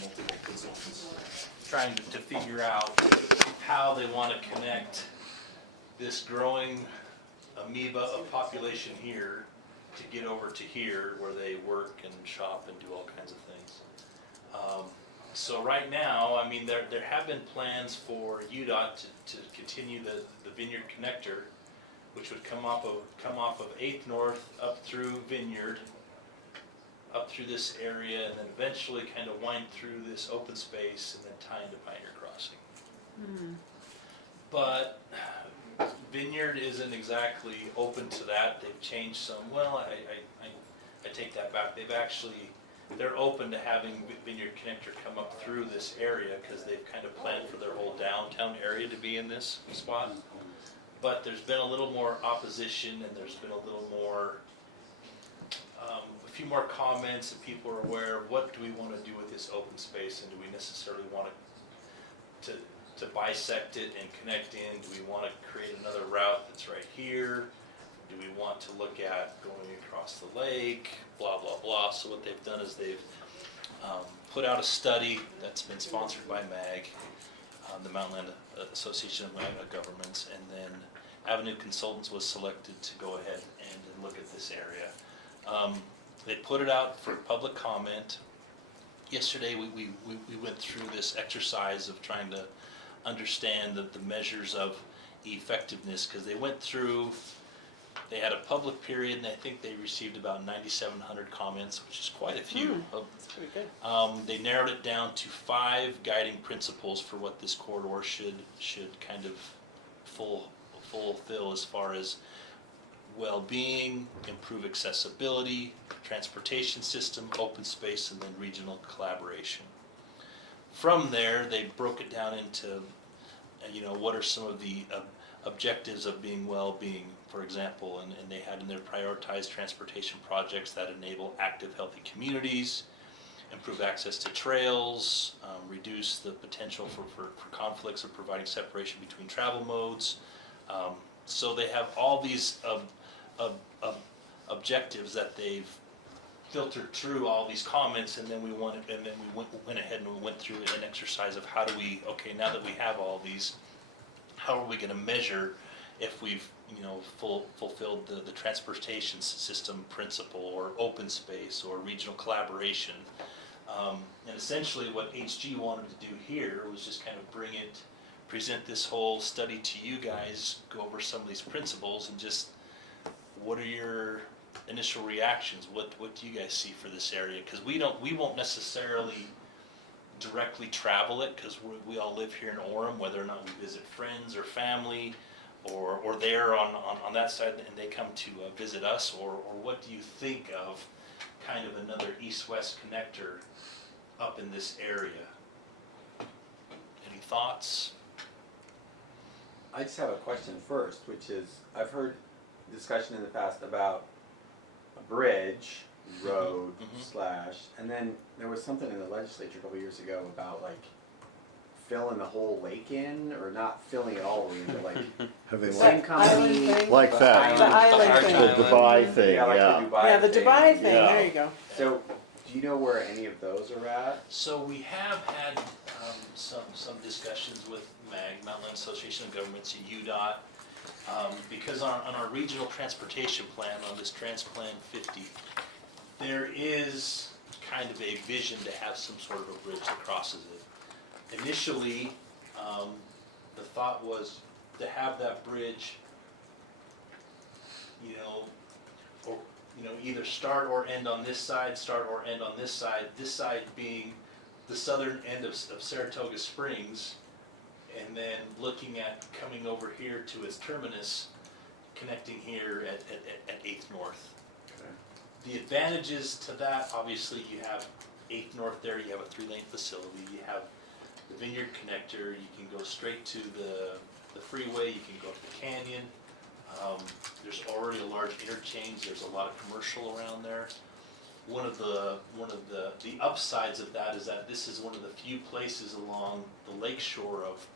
multiple consultants trying to figure out how they want to connect this growing amoeba of population here to get over to here where they work and shop and do all kinds of things. So right now, I mean, there have been plans for UDOT to continue the Vineyard Connector, which would come off of 8th North up through Vineyard, up through this area, and then eventually kind of wind through this open space and then tie into Pioneer Crossing. Mm. But Vineyard isn't exactly open to that. They've changed some. Well, I take that back. They're open to having Vineyard Connector come up through this area because they've kind of planned for their whole downtown area to be in this spot. But there's been a little more opposition, and there's been a little more, a few more comments, and people are aware of what do we want to do with this open space, and do we necessarily want to bisect it and connect in? Do we want to create another route that's right here? Do we want to look at going across the lake? Blah, blah, blah. So what they've done is they've put out a study that's been sponsored by MAG, the Mountain Land Association of Governments, and then Avenue Consultants was selected to go ahead and look at this area. They put it out for public comment. Yesterday we went through this exercise of trying to understand the measures of effectiveness, because they went through, they had a public period, and I think they received about 9,700 comments, which is quite a few. That's pretty good. They narrowed it down to 5 guiding principles for what this corridor should kind of fulfill as far as well-being, improve accessibility, transportation system, open space, and then regional collaboration. From there, they broke it down into, what are some of the objectives of being well-being, for example, and they had in their prioritized transportation projects that enable active, healthy communities, improve access to trails, reduce the potential for conflicts of providing separation between travel modes. So they have all these objectives that they've filtered through all these comments, and then we went ahead and we went through an exercise of how do we, okay, now that we have all these, how are we going to measure if we've fulfilled the transportation system principle, or open space, or regional collaboration. And essentially what HG wanted to do here was just kind of present this whole study to you guys, go over some of these principles, and just what are your initial reactions? What do you guys see for this area? Because we won't necessarily directly travel it, because we all live here in Orem, whether or not we visit friends or family, or they're on that side and they come to visit us, or what do you think of kind of another east-west connector up in this area? Any thoughts? I just have a question first, which is, I've heard discussion in the past about a bridge, road, and then there was something in the legislature a couple years ago about like filling the whole lake in, or not filling it all in, but like Have they the same company, like that? The island thing. The Dubai thing, yeah, like yeah. the Dubai Yeah, the Dubai thing, Yeah. there you go. So, do you know where any of those are at? So we have had some discussions with MAG, Mountain Land Association of Governments, and UDOT, because on our regional transportation plan, on this Transplan 50, there is kind of a vision to have some sort of a bridge that crosses it. Initially, the thought was to have that bridge, either start or end on this side, this side being the southern end of Saratoga Springs, and then looking at coming over here to its terminus, connecting here at 8th North. Okay. The advantages to that, obviously, you have 8th North there, you have a 3-lane facility, you have the Vineyard Connector, you can go straight to the freeway, you can go to the canyon. There's already a large interchange, there's a lot of commercial around there. One of the upsides of that is that this is one of the few places along the lakeshore of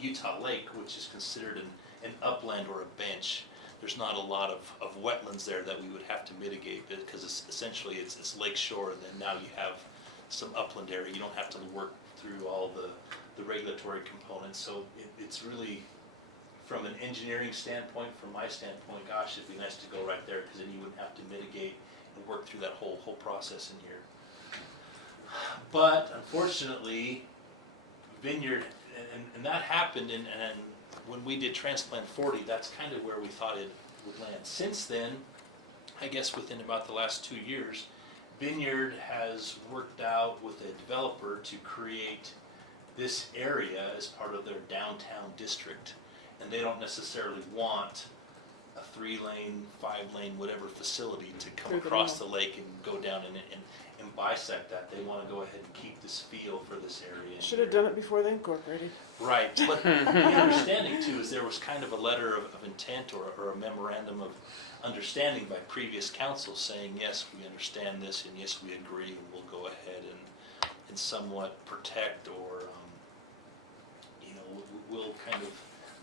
Utah Lake, which is considered an upland or a bench. There's not a lot of wetlands there that we would have to mitigate, because essentially it's lakeshore, and then now you have some upland area. You don't have to work through all the regulatory components. So it's really, from an engineering standpoint, from my standpoint, gosh, it'd be nice to go right there, because then you wouldn't have to mitigate and work through that whole process in here. But unfortunately, Vineyard, and that happened, and when we did Transplant 40, that's kind of where we thought it would land. Since then, I guess within about the last 2 years, Vineyard has worked out with a developer to create this area as part of their downtown district. And they don't necessarily want a 3-lane, 5-lane, whatever facility to come Through the across the middle. lake and go down and bisect that. They want to go ahead and keep this feel for this area. Should have done it before they incorporated. Right, but the understanding too is there was kind of a letter of intent or a memorandum of understanding by previous councils saying, yes, we understand this, and yes, we agree, and we'll go ahead and somewhat protect, or we'll kind of,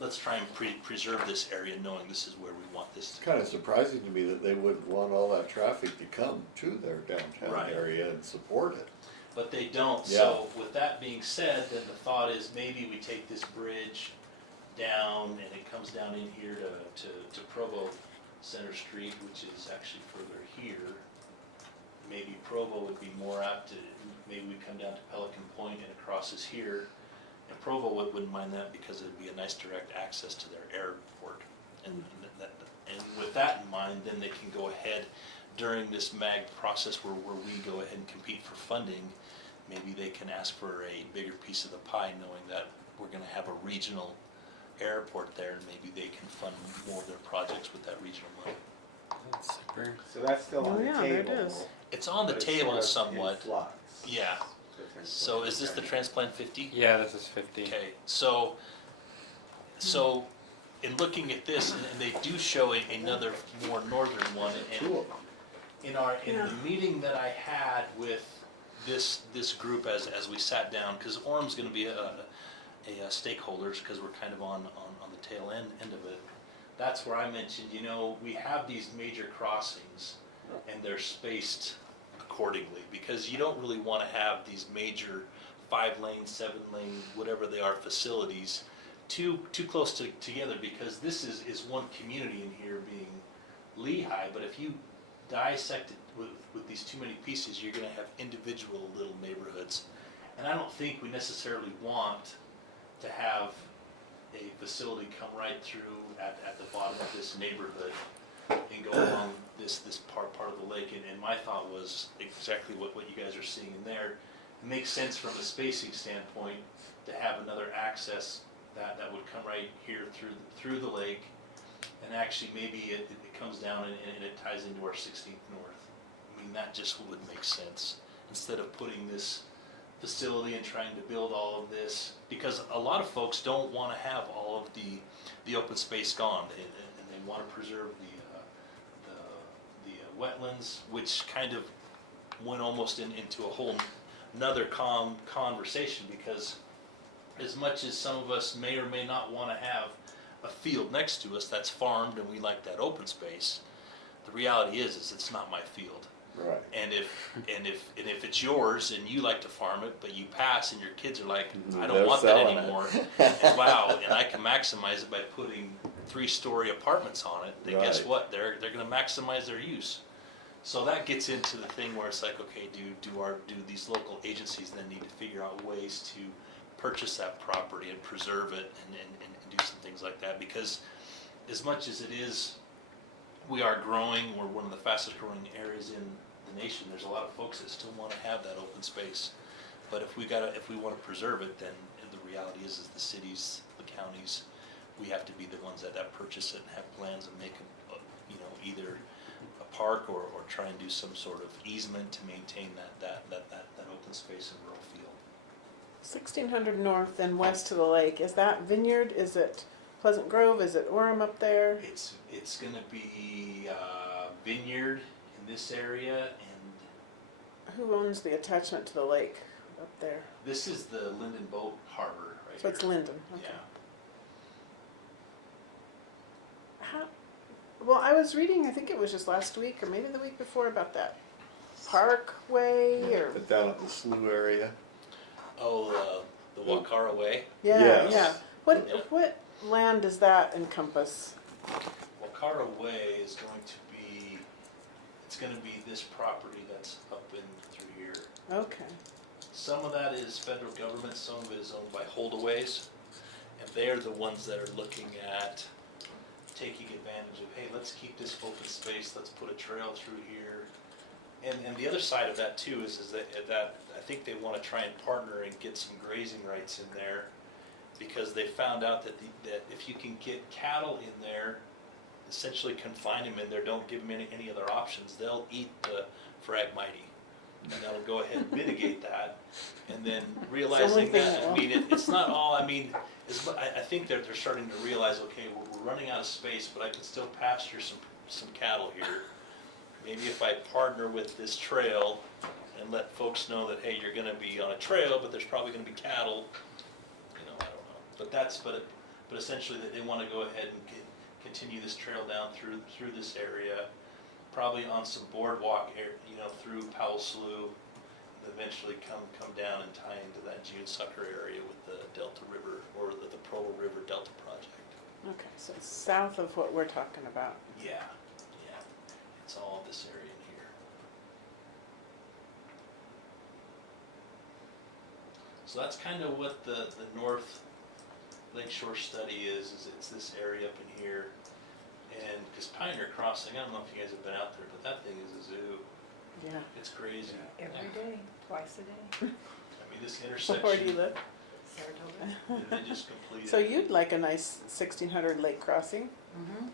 let's try and preserve this area, knowing this is where we want this to It's kind of surprising to me that they wouldn't want all that traffic to come to their downtown Right. area and support it. But they don't. Yeah. So with that being said, then the thought is maybe we take this bridge down and it comes down in here to Provo Center Street, which is actually further here. Maybe Provo would be more apt to, maybe we come down to Pelican Point and it crosses here. And Provo wouldn't mind that, because it'd be a nice direct access to their airport. And with that in mind, then they can go ahead during this MAG process where we go ahead and compete for funding. Maybe they can ask for a bigger piece of the pie, knowing that we're going to have a regional airport there, and maybe they can fund more of their projects with that regional money. That's super. So that's still on Oh, the yeah, there it table. is. It's on the but it's table sort of somewhat. in flux. Yeah. So is this the Transplant 50? Yeah, this is 50. Okay, so in looking at this, and they do show another more northern one, and Two of them. in Yeah. the meeting that I had with this group as we sat down, because Orem's going to be a stakeholders, because we're kind of on the tail end of it. That's where I mentioned, we have these major crossings, and they're spaced accordingly, because you don't really want to have these major 5-lane, 7-lane, whatever they are, facilities too close together, because this is one community in here being Lehigh, but if you dissect it with these too many pieces, you're going to have individual little neighborhoods. And I don't think we necessarily want to have a facility come right through at the bottom of this neighborhood and go along this part of the lake. And my thought was exactly what you guys are seeing in there. It makes sense from a spacing standpoint to have another access that would come right here through the lake, and actually maybe it comes down and it ties into our 16th North. I mean, that just would make sense, instead of putting this facility and trying to build all of this, because a lot of folks don't want to have all of the open space gone, and they want to preserve the wetlands, which kind of went almost into a whole another conversation, because as much as some of us may or may not want to have a field next to us that's farmed and we like that open space, the reality is it's not my field. Right. And if it's yours and you like to farm it, but you pass and your kids are like, I don't They're want that selling it. anymore. And wow, and I can maximize it by putting 3-story apartments on it. Then guess Right. what? They're going to maximize their use. So that gets into the thing where it's like, okay, do these local agencies then need to figure out ways to purchase that property and preserve it and do some things like that? Because as much as it is, we are growing, we're one of the fastest growing areas in the nation, there's a lot of folks that still want to have that open space. But if we want to preserve it, then the reality is the cities, the counties, we have to be the ones that purchase it and have plans and make it, either a park or try and do some sort of easement to maintain that open space in rural field. 1600 north and west to the lake. Is that Vineyard? Is it Pleasant Grove? Is it Orem up there? It's going to be Vineyard in this area, and Who owns the attachment to the lake up there? this is the Linden Boat Harbor right So it's here. Linden. Okay. Yeah. Well, I was reading, I think it was just last week or maybe the week before, about that Parkway or? But down at the slough area, Oh, the Wakara Way. Yeah, Yes. yeah. Yeah. What land does that encompass? Wakara Way is going to be, it's gonna be this property that's up in through here. Okay. Some of that is federal government, some of it is owned by holdaways. And they're the ones that are looking at taking advantage of, hey, let's keep this open space, let's put a trail through here. And the other side of that too is that I think they wanna try and partner and get some grazing rights in there. Because they found out that that if you can get cattle in there, essentially confine them in there, don't give them any other options, they'll eat the Phragmite. And that'll go ahead and mitigate that. And then realizing that, I mean, it's not all, I mean, I think that they're starting to realize, okay, we're running out of space, but I can still pasture some cattle here. Maybe if I partner with this trail and let folks know that, hey, you're gonna be on a trail, but there's probably gonna be cattle, you know, I don't know. But essentially that they wanna go ahead and continue this trail down through this area, probably on some boardwalk, you know, through Powell Slough, and eventually come down and tie into that June Sucker area with the Delta River, or the Provo River Delta Project. Okay, so it's south of what we're talking about. Yeah, it's all this area in here. So that's kind of what the North Lakeshore study is it's this area up in here. And, because Pioneer Crossing, I don't know if you guys have been out there, but that thing is a zoo. Yeah. It's crazy. Every day, twice a day. I mean, this Where do you intersection, live? Saratoga. they just completed. So you'd like a nice 1600 lake crossing? Mm-hmm.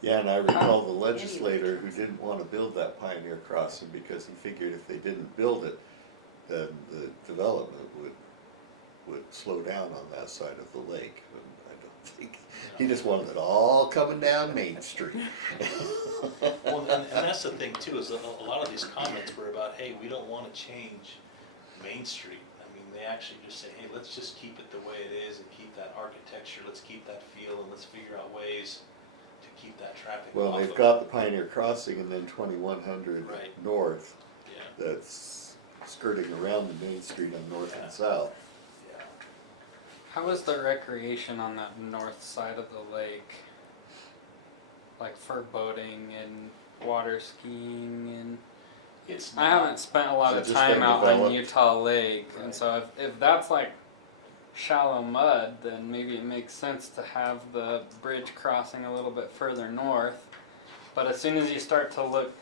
yeah, and I recall the legislator who didn't wanna build that Pioneer Crossing because he figured if they didn't build it, then the development would slow down on that side of the lake. And I don't think, he just wanted it all coming down Main Street. Well, and that's the thing too, is a lot of these comments were about, hey, we don't wanna change Main Street. I mean, they actually just say, hey, let's just keep it the way it is and keep that architecture, let's keep that feel, and let's figure out ways to keep that traffic off Well, of they've it. got the Pioneer Crossing and then 2100 Right. north Yeah, that's skirting around the Main Street on north Yeah. and south. yeah. How is the recreation on that north side of the lake? Like for boating and water skiing and It's I haven't spent a lot Is it of just time been out on developed? Utah Lake, Right. and so if that's like shallow mud, then maybe it makes sense to have the bridge crossing a little bit further north. But as soon as you start to look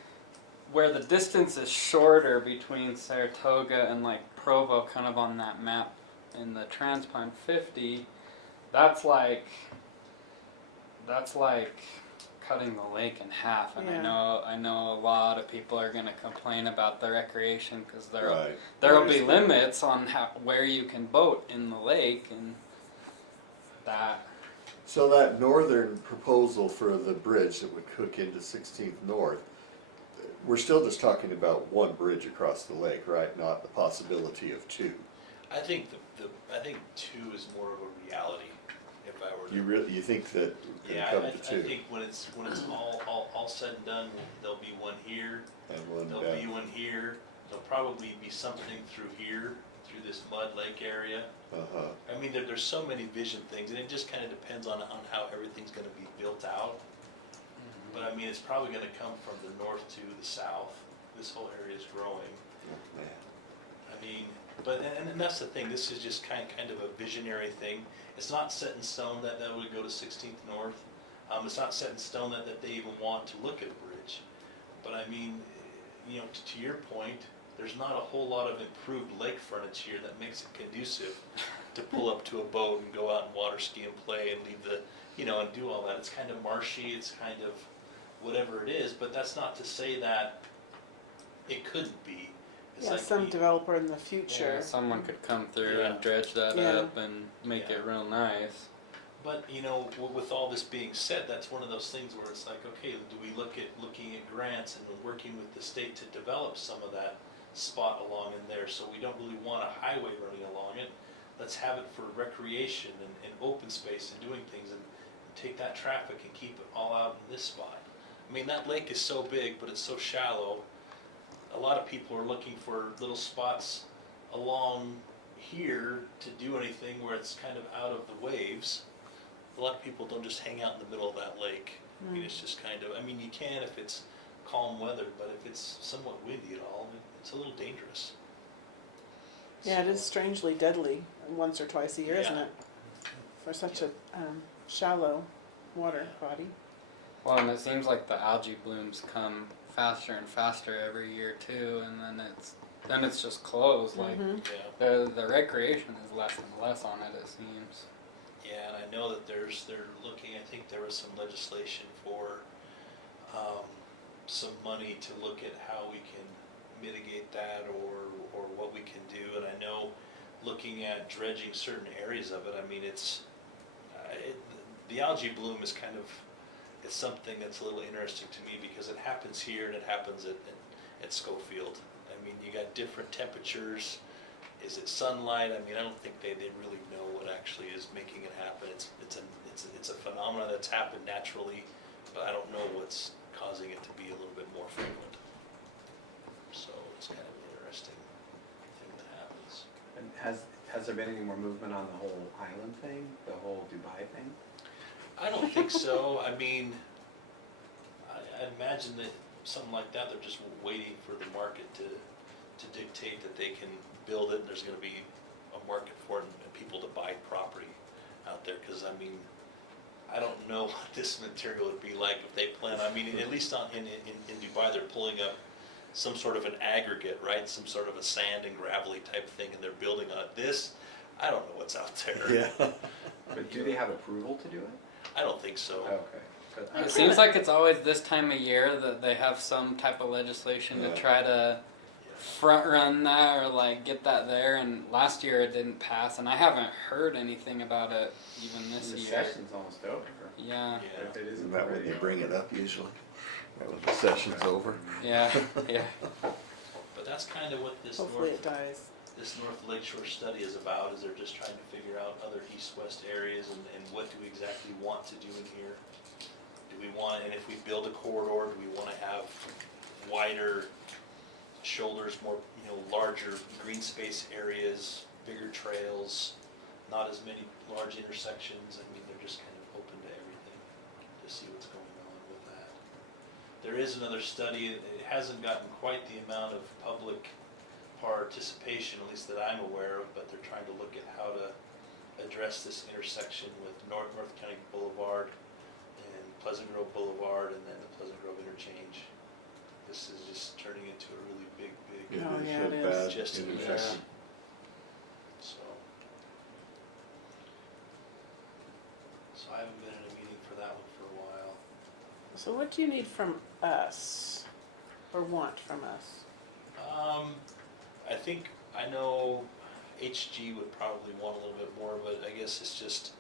where the distance is shorter between Saratoga and like Provo, kind of on that map in the Transplant 50, that's like cutting the lake in half. And Yeah. I know a lot of people are going to complain about the recreation because Right. there'll be limits on where you can boat in the lake, and that. So that northern proposal for the bridge that would hook into 16th North, we're still just talking about one bridge across the lake, right? Not the possibility of two. I think I think two is more of a reality, if I were to. You think that it Yeah, can I come to two? think when it's all said and done, there'll be one here, And one there'll down. be one here, there'll probably be something through here, through this mud lake area. Uh-huh. I mean, there's so many vision things, and it just kind of depends on how everything's gonna be built out. But I mean, it's probably gonna come from the north to the south. This whole area is growing. Oh, man. I mean, but, and that's the thing, this is just kind of a visionary thing. It's not set in stone that would go to 16th North. It's not set in stone that they even want to look at a bridge. But I mean, you know, to your point, there's not a whole lot of improved lake frontage here that makes it conducive to pull up to a boat and go out and water ski and play and leave the, you know, and do all that. It's kind of marshy, it's kind of whatever it is, but that's not to say that it couldn't be. It's Yeah, like some we- developer in the future. Yeah, someone could come through Yeah. and dredge that Yeah. up and make Yeah. it real nice. But, you know, with all this being said, that's one of those things where it's like, okay, do we looking at grants and working with the state to develop some of that spot along in there, so we don't really want a highway running along it. Let's have it for recreation and open space and doing things, and take that traffic and keep it all out in this spot. I mean, that lake is so big, but it's so shallow. a lot of people are looking for little spots along here to do anything where it's kind of out of the waves. A lot of people don't just hang out in the middle of that lake. I mean, it's just kind of, I mean, you can if it's calm weather, but if it's somewhat windy at all, it's a little dangerous. Yeah, it is strangely deadly once or twice a year, isn't Yeah. it? For such a shallow water body. Well, and it seems like the algae blooms come faster and faster every year too, and then it's just closed. Like Mhm. Yeah. the recreation is less and less on it. It seems. Yeah, and I know that they're looking, I think there was some legislation for some money to look at how we can mitigate that or what we can do. And I know looking at dredging certain areas of it, I mean, the algae bloom is kind of, it's something that's a little interesting to me because it happens here and it happens at Schofield. I mean, you got different temperatures. Is it sunlight? I mean, I don't think they really know what actually is making it happen. It's a phenomenon that's happened naturally, but I don't know what's causing it to be a little bit more frequent. So it's kind of an interesting thing that happens. And has there been any more movement on the whole island thing, the whole Dubai thing? I don't think so. I mean, I imagine that something like that, they're just waiting for the market to dictate that they can build it, and there's going to be a market for it and people to buy property out there. Because I mean, I don't know what this material would be like if they plan. I mean, at least in Dubai, they're pulling up some sort of an aggregate, right? Some sort of a sand and gravelly type thing, and they're building on it. This, I don't know what's out there. Yeah. But do they have approval to do it? I don't think so. Okay. 'Cause I- It seems like it's always this time of year that they have some type of legislation to Yeah. try to front run that or like get that there. And last year it didn't pass, and I haven't heard anything about it even this the year. session's almost over. Yeah, But Yeah. if it isn't Isn't that when already they bring it over. up usually? That when the session's over? yeah, yeah. But that's kind of what this Hopefully it dies. North Lakeshore study is about, is they're just trying to figure out other east-west areas and what do we exactly want to do in here. Do we want, and if we build a corridor, do we want to have wider shoulders, more, larger green space areas, bigger trails, not as many large intersections? I mean, they're just kind of open to everything to see what's going on with that. There is another study, it hasn't gotten quite the amount of public participation, at least that I'm aware of, but they're trying to look at how to address this intersection with North County Boulevard and Pleasant Grove Boulevard and then the Pleasant Grove interchange. This is just turning into a really big, It Oh, is yeah, a it is. bad just a mess. intersection. So I haven't been in a meeting for that one for a while. So what do you need from us? Or want from us? I think, I know HG would probably want a little bit more, but I guess it's just,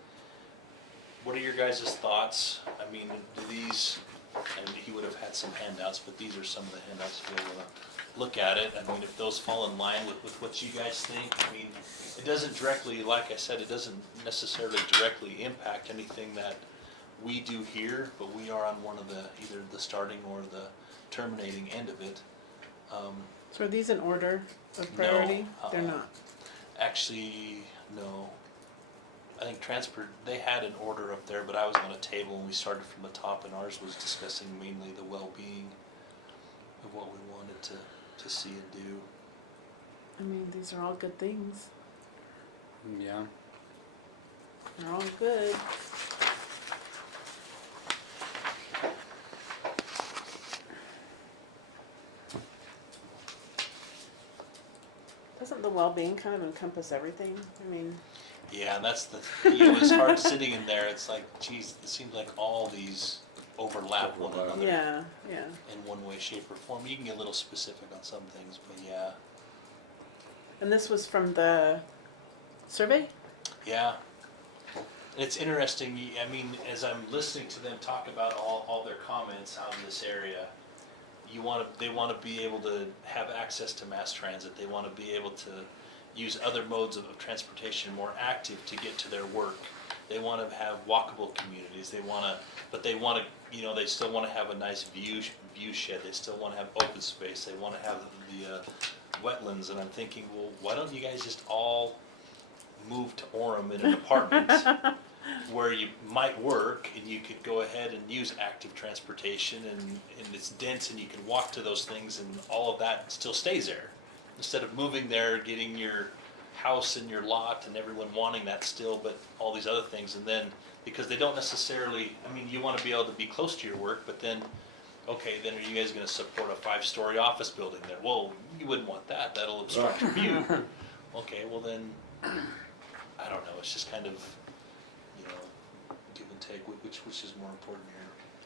what are your guys' thoughts? I mean, do these, and he would have had some handouts, but these are some of the handouts if you want to look at it. I mean, if those fall in line with what you guys think, I mean, it doesn't directly, like I said, it doesn't necessarily directly impact anything that we do here, but we are on one of the, either the starting or the terminating end of it. So are these in order of No, priority? They're not. Actually, no. I think they had an order up there, but I was on a table and we started from the top, and ours was discussing mainly the well-being of what we wanted to see and do. I mean, these are all good things. Yeah. They're all good. Doesn't the well-being kind of encompass everything? I mean, Yeah, and that's it's hard sitting in there. It's like, geez, it seems like all these overlap one another yeah. in one way, shape, or form. You can get a little specific on some things, but yeah. And this was from the survey? Yeah. And it's interesting, I mean, as I'm listening to them talk about all their comments out in this area, they want to be able to have access to mass transit. They want to be able to use other modes of transportation, more active to get to their work. They want to have walkable communities. But they want to you know, they still wanna have a nice view shed, they still wanna have open space, they wanna have the wetlands, and I'm thinking, well, why don't you guys just all move to Orem in an apartment where you might work, and you could go ahead and use active transportation, and it's dense, and you can walk to those things, and all of that still stays there. Instead of moving there, getting your house and your lot, and everyone wanting that still, but all these other things, and then, because they don't necessarily, I mean, you wanna be able to be close to your work, but then, okay, then are you guys gonna support a 5-story office building there? Well, you wouldn't want that, that'll obstruct your view. Okay, well then, I don't know, it's just kind of, you know, give and take, which is more important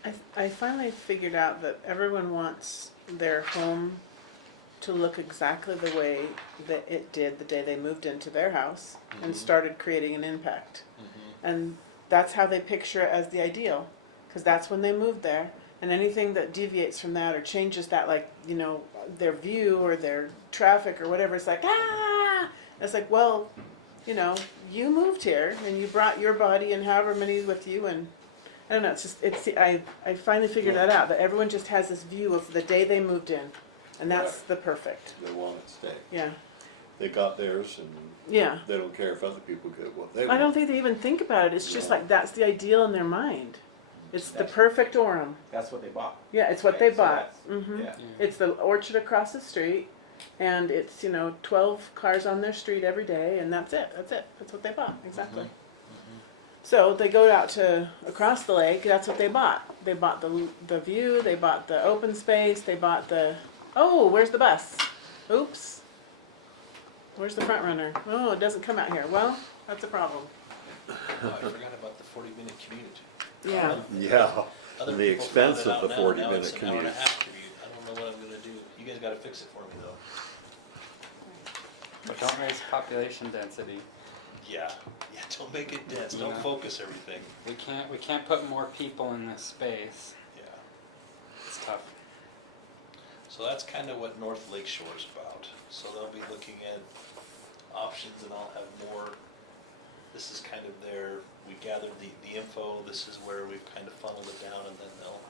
here. I finally figured out that everyone wants their home to look exactly the way that it did the day they moved into their house and Mhm. started creating an impact. Mm-hmm. And that's how they picture it as the ideal, because that's when they moved there. And anything that deviates from that or changes that, like, you know, their view or their traffic or whatever, it's like, ah! It's like, well, you know, you moved here and you brought your body and however many with you, and I don't know, I finally figured that out, that everyone just has this view of the day they moved in, and that's the perfect. They want it to stay. Yeah, They got theirs and yeah. they don't care if other people get what they want. I don't think they even think about it, it's just No. like, that's the ideal in their mind. It's the That's- perfect Orem. That's what they bought. Yeah, it's what Right, they so bought. that's- Hmm. Yeah. It's the orchard across the street, and it's, you know, 12 cars on their street every day, and that's it. That's what they bought, exactly. Mm-hmm. So they go out to across the lake. That's what they bought. They bought the view. They bought the open space. They bought the. Oh, where's the bus? Oops. Where's the front runner? Oh, it doesn't come out here. Well, that's a problem. Oh, I forgot about the 40-minute commute. Yeah. Yeah, Other and the people found expense it of out the now, 40-minute it's an hour and a commute. half commute. I don't know what I'm gonna do. You guys gotta fix it for me though. But don't raise population density. Yeah, don't make it dense, don't Yeah. focus everything. We can't put more people in this space. Yeah. It's tough. So that's kind of what North Lakeshore is about. So they'll be looking at options, and I'll have more. This is kind of we gathered the info, this is where we've kind of funneled it down, and then they'll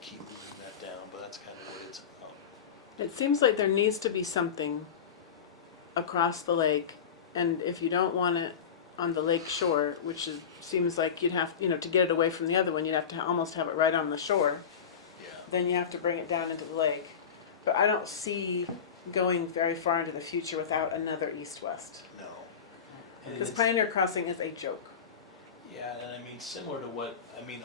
keep moving that down, but that's kind of what it's about. It seems like there needs to be something across the lake, and if you don't want it on the lake shore, seems like you'd have, you know, to get it away from the other one, you'd have to almost have it right on the shore. Yeah. Then you have to bring it down into the lake. But I don't see going very far into the future without another east-west. No. And Because it's- Pioneer Crossing is a joke. Yeah, and I mean, similar to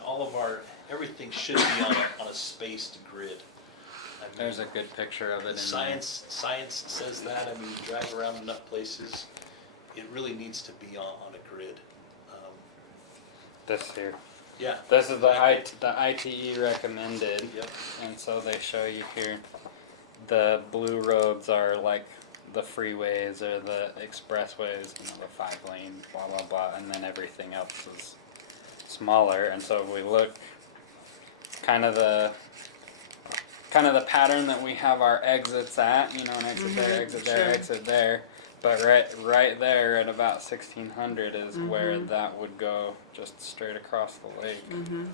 all of everything should be on a spaced grid. I mean, There's a good picture of it in there. Science says that. I mean, you drive around enough places, it really needs to be on a grid. This here. Yeah. This is the ITE recommended. Yep. And so they show you here, the blue roads are like the freeways or the expressways, you know, the 5-lane, blah blah blah, and then everything else is smaller. And so if we look, kind of the pattern that we have our exits at, you know, an exit there, exit there, sure. exit there. But right there at about 1600 is where that would go, just straight across the lake. Mm-hmm.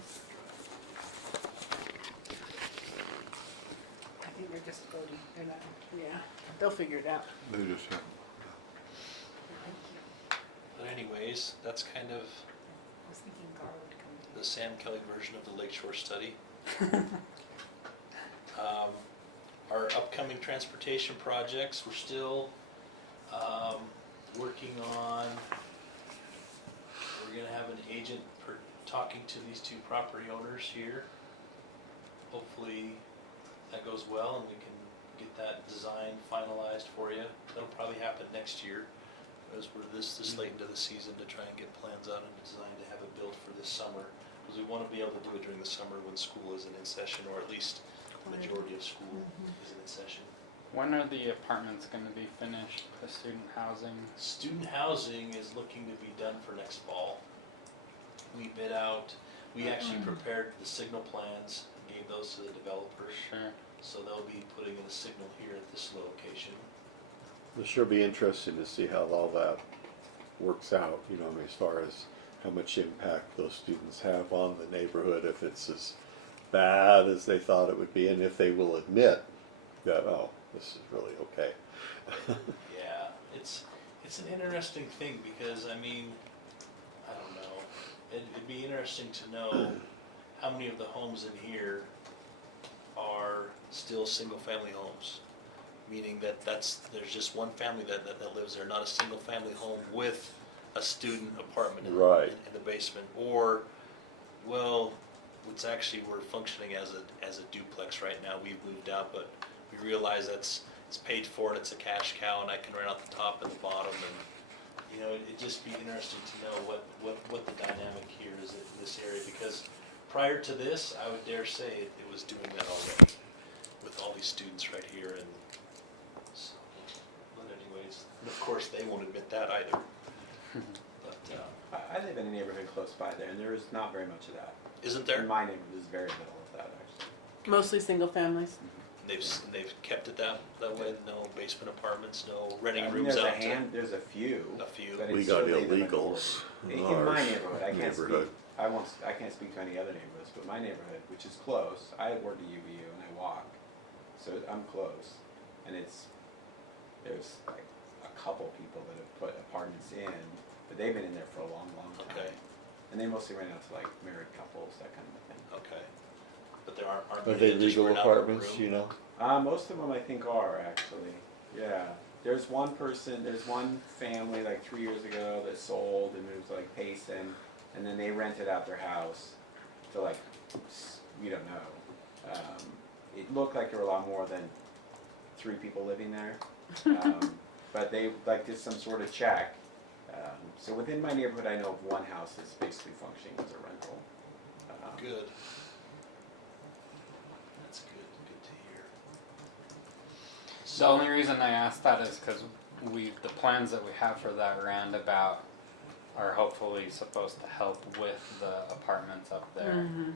I think they're just voting, they're not. Yeah, they'll figure it out. They just have. But anyways, that's kind of I was thinking Gar would come. the Sam Kelly version of the Lakeshore study. Our upcoming transportation projects, we're still working on. We're gonna have an agent talking to these 2 property owners here. Hopefully that goes well and we can get that design finalized for you. That'll probably happen next year, as we're this late into the season to try and get plans out and design to have it built for this summer. Because we want to be able to do it during the summer when school isn't in session, or at least the majority of school isn't in session. When are the apartments going to be finished, the student housing? Student housing is looking to be done for next fall. We bid out, we actually prepared the signal plans, and gave those to the developers. Sure. So they'll be putting in a signal here at this location. It'll sure be interesting to see how all that works out, you know, as far as how much impact those students have on the neighborhood, if it's as bad as they thought it would be, and if they will admit that, oh, this is really okay. Yeah, it's an interesting thing because, I mean, I don't know. It'd be interesting to know how many of the homes in here are still single-family homes. Meaning there's just one family that lives there, not a single-family home with a student apartment in, Right. in the basement. Or, well, it's actually, we're functioning as a duplex right now. We've moved out, but we realize it's paid for and it's a cash cow, and I can rent out the top and the bottom. And, it'd just be interesting to know what the dynamic here is in this area, because prior to this, I would dare say it was doing that already with all these students right here. And so, but anyways, and of course they won't admit that either. But I live in a neighborhood close by there, and there is not very much of that. isn't there? In my neighborhood, there's very little of that, actually. Mostly single families. They've kept it that way. No basement apartments, no renting I mean, rooms there's out to there's a few. a few. But We it's got certainly the illegals minority. in In my ours neighborhood, I can't speak, neighborhood. I can't speak to any other neighborhoods, but my neighborhood, which is close, I work at UVU and I walk, so I'm close. And there's like a couple people that have put apartments in, but they've been in there for a long, long time. Okay. And they mostly rent out to like married couples, that kind of thing. Okay. But there aren't Are many they that just legal rent out a apartments, room? you know? Most of them I think are actually, yeah. There's one family like 3 years ago that sold and moved to like Payson, and then they rented out their house to like, we don't know. It looked like there were a lot more than 3 people living there, but they like did some sort of check. So within my neighborhood, I know of one house that's basically functioning as a rental. Good. That's good. Good to hear. The So, only reason I asked that is because the plans that we have for that roundabout are hopefully supposed to help with the apartments up there. Mm-hmm.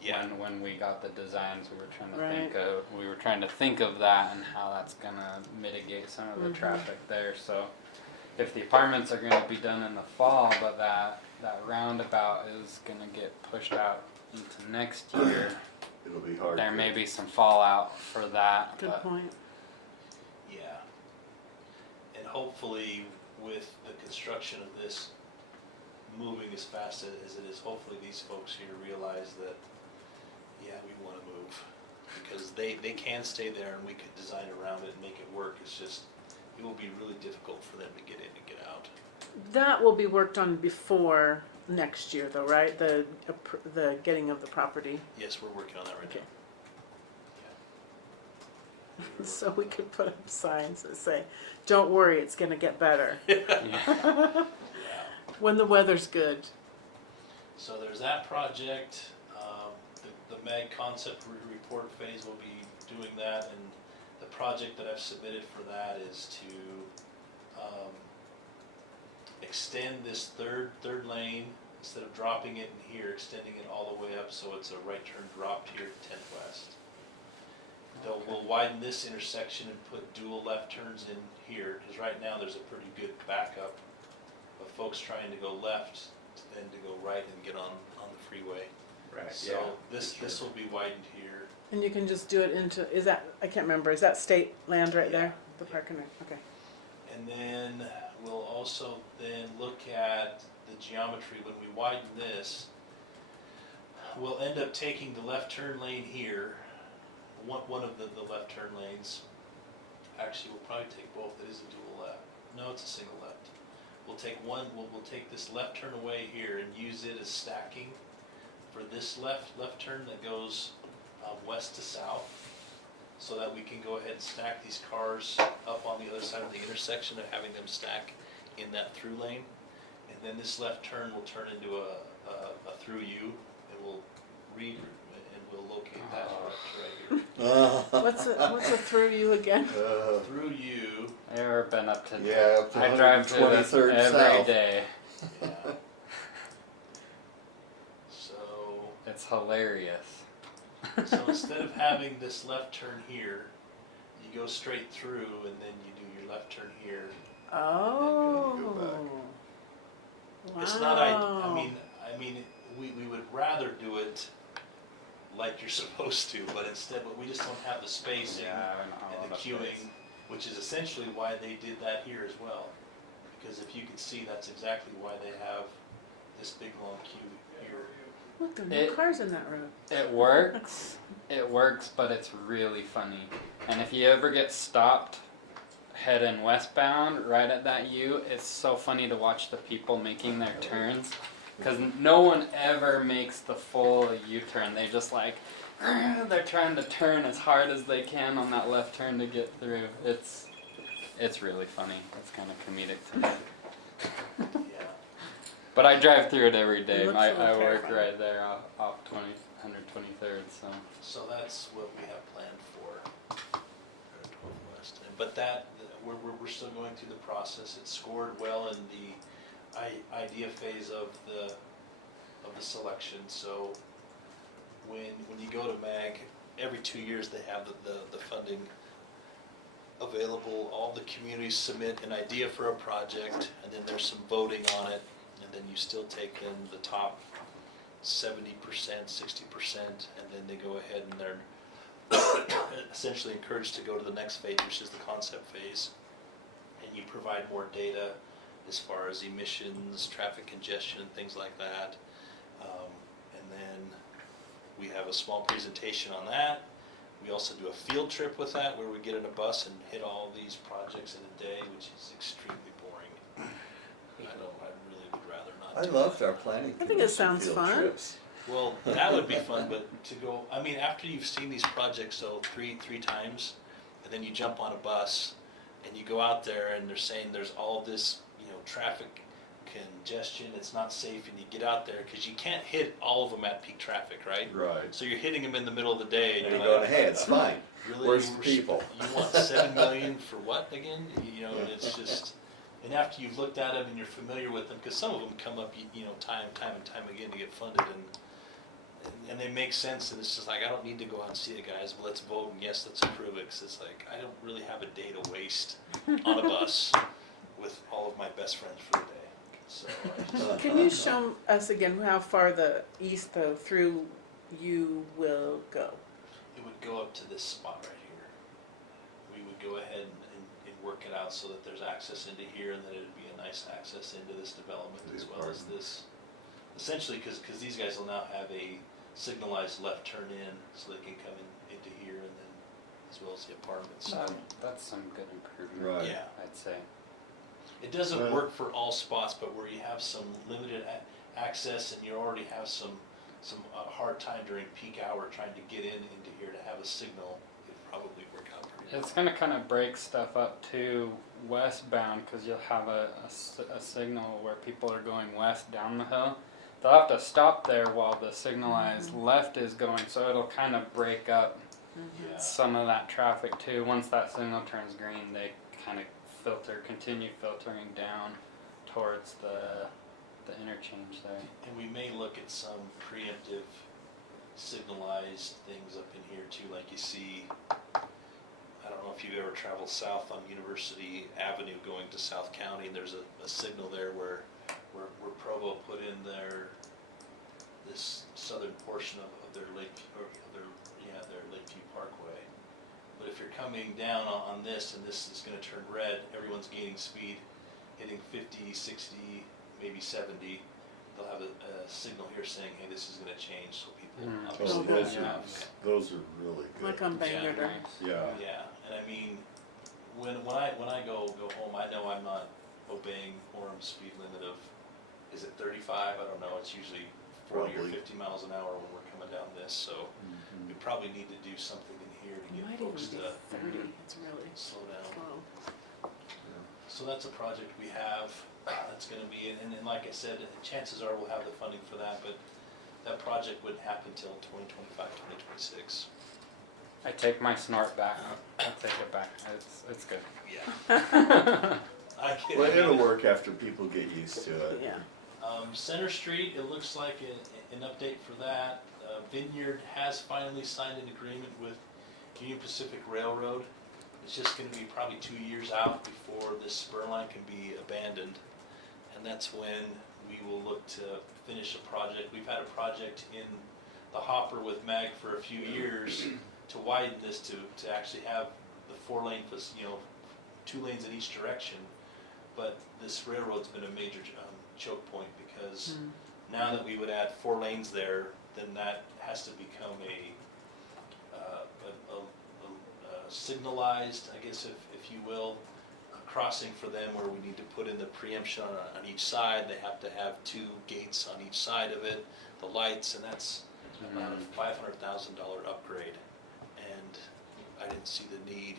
yeah, When we got the designs, we were trying to Right. think of that and how that's gonna mitigate some of the Mhm. traffic there. So if the apartments are gonna be done in the fall, but that roundabout is gonna get pushed out into next year, It'll be hard. there to- may be some fallout for that. Good but point. yeah. And hopefully with the construction of this moving as fast as it is, hopefully these folks here realize that, yeah, we want to move. Because they can stay there and we could design around it and make it work. It's just, it will be really difficult for them to get in and get out. That will be worked on before next year, though, right? The getting of the property, Yes, we're working on that right Okay. now. Yeah. so we could put up signs that say, "Don't worry, it's going to get better yeah. Yeah. when the weather's good." So there's that project. The MAG concept report phase will be doing that, and the project that I've submitted for that is to extend this third lane, instead of dropping it in here, extending it all the way up so it's a right turn drop here to 10th West. We'll widen this intersection and put dual left turns in here, because right now there's a pretty good backup of folks trying to go left and to go right and get on the freeway. Right, So yeah. this will be widened here. And you can just do it into, I can't remember, is that state land right there? Yeah. The park and rec, okay. And then we'll also then look at the geometry. When we widen this, we'll end up taking the left turn lane here, one of the left turn lanes. Actually, we'll probably take both. It is a dual left. No, it's a single left. We'll take we'll take this left turn away here and use it as stacking for this left turn that goes west to south, so that we can go ahead and stack these cars up on the other side of the intersection of having them stack in that through lane. And then this left turn will turn into a through U, and we'll locate that right here. What's a through you again? Through U, I've ever been up to Yeah, up to I drive through this 123rd every south. day. yeah. So It's hilarious. So instead of having this left turn here, you go straight through and then you do your left turn here. Oh. go It's not, I mean, we would rather do it like you're supposed to, but we just don't have the spacing and the queuing, which is essentially why they did that here as well. Because if you can see, that's exactly why they have this big long queue here. Look, there are no cars in that road. It works, but it's really funny. And if you ever get stopped heading westbound right at that U, it's so funny to watch the people making their turns. Because no one ever makes the full U-turn. They just like, they're trying to turn as hard as they can on that left turn to get through. It's really funny. It's kind of comedic to me. Yeah. But I drive through it every day. looks I a little work terrifying. right there off 123rd, so. So that's what we have planned for 12 West. But we're still going through the process. It's scored well in the idea phase of the selection. So when you go to MAG, every 2 years they have the funding available. All the communities submit an idea for a project, and then there's some voting on it, and then you still take in the top 70%, 60%, and then they go ahead and they're essentially encouraged to go to the next phase, which is the concept phase. And you provide more data as far as emissions, traffic congestion, things like that. And then we have a small presentation on that. We also do a field trip with that where we get in a bus and hit all these projects in a day, which is extremely boring. I really would rather not I do loved that. our planning I think it commission sounds field fun. trips. Well, that would be fun, but to go, I mean, after you've seen these projects, so three times, and then you jump on a bus, and you go out there, and they're saying there's all this, traffic congestion, it's not safe, and you get out there, because you can't hit all of them at peak traffic, right? Right. So you're hitting them in the middle of the day, and And you're you're like, going, hey, it's fine. really? Where's the people? You want 7 million for what again? And it's just, and after you've looked at them and you're familiar with them, because some of them come up, time and time again to get funded, and they make sense, and it's just like, I don't need to go out and see it, guys, but let's vote, and yes, let's approve it, because it's like, I don't really have a day to waste on a bus with all of my best friends for the day. So I just, Can you show us again how far the east, though, through you will go? it would go up to this spot right here. We would go ahead and work it out so that there's access into here, and that it'd be a nice access into this development as well as this. Essentially, because these guys will now have a signalized left turn in, so they can come into here, and then as well as the apartments. That's some good improvement, Right. Yeah. I'd say. It doesn't Well- work for all spots, but where you have some limited access and you already have some hard time during peak hour trying to get into here to have a signal, it'd probably work out pretty well. It's going to kind of break stuff up too westbound, because you'll have a signal where people are going west down the hill. They'll have to stop there while the signalized left is going, so it'll kind of break up Yeah. some of that traffic too. Once that signal turns green, they kind of continue filtering down towards the interchange there. And we may look at some preemptive signalized things up in here too, like you see, I don't know if you've ever traveled south on University Avenue going to South County, and there's a signal there where Provo put in this southern portion of their their Lakeview Parkway. But if you're coming down on this, and this is gonna turn red, everyone's gaining speed, hitting 50, 60, maybe 70, they'll have a signal here saying, hey, this is gonna change, so people Mm. obviously. Oh, Those are really good. Like on Bangor. Yeah. Yeah. Yeah, and I mean, when I go home, I know I'm not obeying Orem's speed limit of, is it 35? I don't know, it's usually 40 or Probably. 50 miles an hour when we're coming down this, so we probably need to do something in here to It get might even folks be to 30. It's really slow down. slow. So that's a project we have, that's gonna be, and like I said, chances are we'll have the funding for that, but that project wouldn't happen till 2025, 2026. I take my snort back. I'll take it back. It's good. Yeah. I get Well, it. it'll work after people get used to it. Yeah. Center Street, it looks like an update for that. Vineyard has finally signed an agreement with Union Pacific Railroad. It's just gonna be probably 2 years out before this spur line can be abandoned. And that's when we will look to finish a project. We've had a project in the hopper with Mag for a few years to widen this to actually have the 4-lane, 2 lanes in each direction. But this railroad's been a major choke point because now that we would add 4 lanes there, then that has to become a signalized, I guess if you will, a crossing for them where we need to put in the preemption on each side. They have to have 2 gates on each side of it, the lights, and that's about a $500,000 upgrade. And I didn't see the need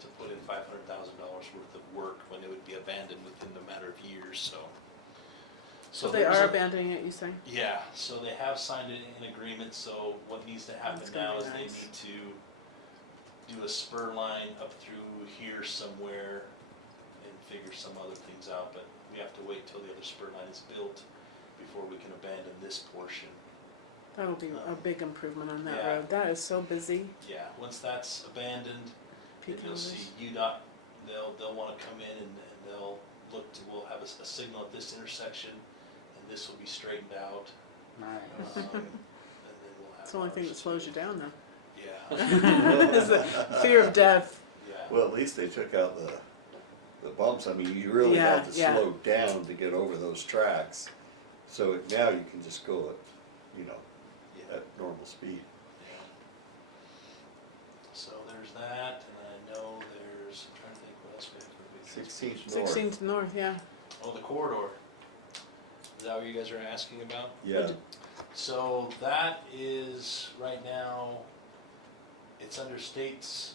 to put in $500,000 worth of work when it would be abandoned within a matter of years, so. So they there's are a- abandoning it, you say? Yeah, so they have signed an agreement, so what needs to happen That's gonna now be is they nice. need to do a spur line up through here somewhere and figure some other things out, but we have to wait till the other spur line is built before we can abandon this portion. That would be a big improvement on that Yeah. road. That is so busy. Yeah, once that's abandoned, then Peak you'll hours. see UDOT, they'll wanna come in and they'll look to, we'll have a signal at this intersection, and this will be straightened out. Nice. And then we'll have It's the only thing that ours slows too. you down though. Yeah, Is the fear of death. yeah. Well, at least they took out the bumps. I mean, you really Yeah, had to yeah. slow down to get over those tracks. So now you can just go Yeah. at normal speed. Yeah. So there's that, and I know there's, I'm trying to think what else we have for big. 16th north. 16th North, yeah. Oh, the corridor. Is that what you guys are asking about? Yeah. So that is, right now, it's under state's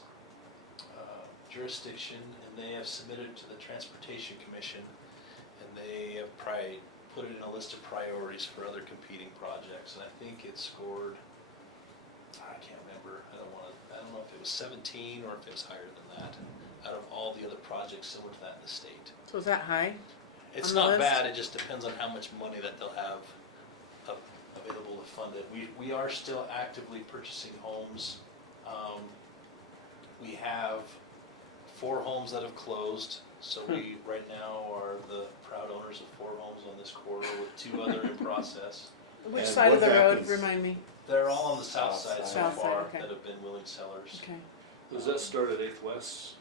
jurisdiction, and they have submitted to the Transportation Commission, and they have probably put it in a list of priorities for other competing projects, and I think it scored, I can't remember, I don't know if it was 17 or if it was higher than that, out of all the other projects similar to that in the state. So is that high? It's On the not list? bad, it just depends on how much money that they'll have available to fund it. We are still actively purchasing homes. We have 4 homes that have closed, so we right now are the proud owners of 4 homes on this corridor with 2 other in process. Which And side of what the road, happens- remind me? They're all on the south South side so side. South side, far okay. that have been willing sellers. Okay. Does that start at 8th West?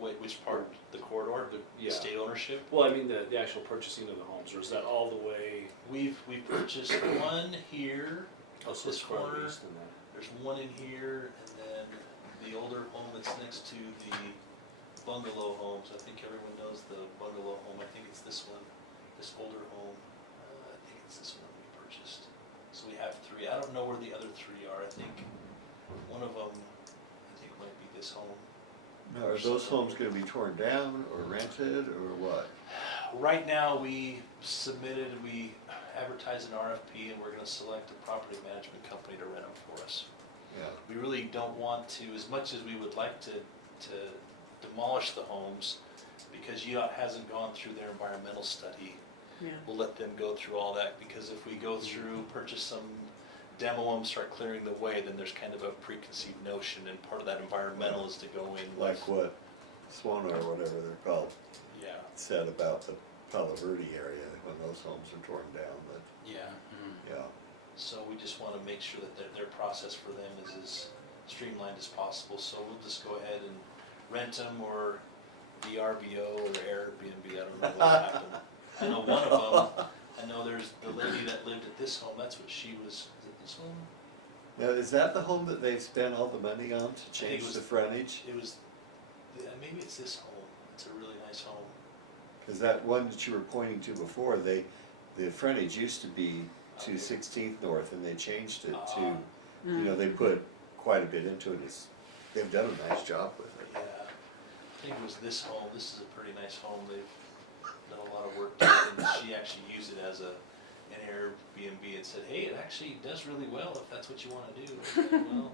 Wait, which part? The corridor? Yeah. State ownership? Well, I mean the actual purchasing of the homes, or is that all the way? We purchased one here. Oh, so This it's farther corner. east than that. There's one in here, and then the older home that's next to the bungalow homes. I think everyone knows the bungalow home. I think it's this one, this older home. I think it's this one we purchased. So we have 3. I don't know where the other 3 are. I think one of them, I think might be this home. Now, are those homes gonna be torn down or rented or what? Right now, we advertised an RFP, and we're gonna select a property management company to rent them for us. Yeah. We really don't want to, as much as we would like to demolish the homes, because UDOT hasn't gone through their environmental study. Yeah. We'll let them go through all that, because if we go through, purchase some, demo them, start clearing the way, then there's kind of a preconceived notion, and part of that environmental is to go in with. Like what Swana or whatever they're called Yeah, said about the Palo Verde area when those homes are torn down, but yeah. yeah. So we just want to make sure that their process for them is as streamlined as possible. So we'll just go ahead and rent them, or VRBO or Airbnb, I don't know what happened. I know one of them, I know there's the lady that lived at this home, that's what she was, is it this one? Now, is that the home that they've spent all the money on to think change it was- the frontage? It was, maybe it's this home, it's a really nice home. Cause that one that you were pointing to before, the frontage used to be to 16th North and they changed it to, they put quite a bit into it. They've done a nice job with it. Yeah, I think it was this home, this is a pretty nice home, they've done a lot of work to it, and she actually used it as an Airbnb and said, hey, it actually does really well if that's what you wanna do. I said, well,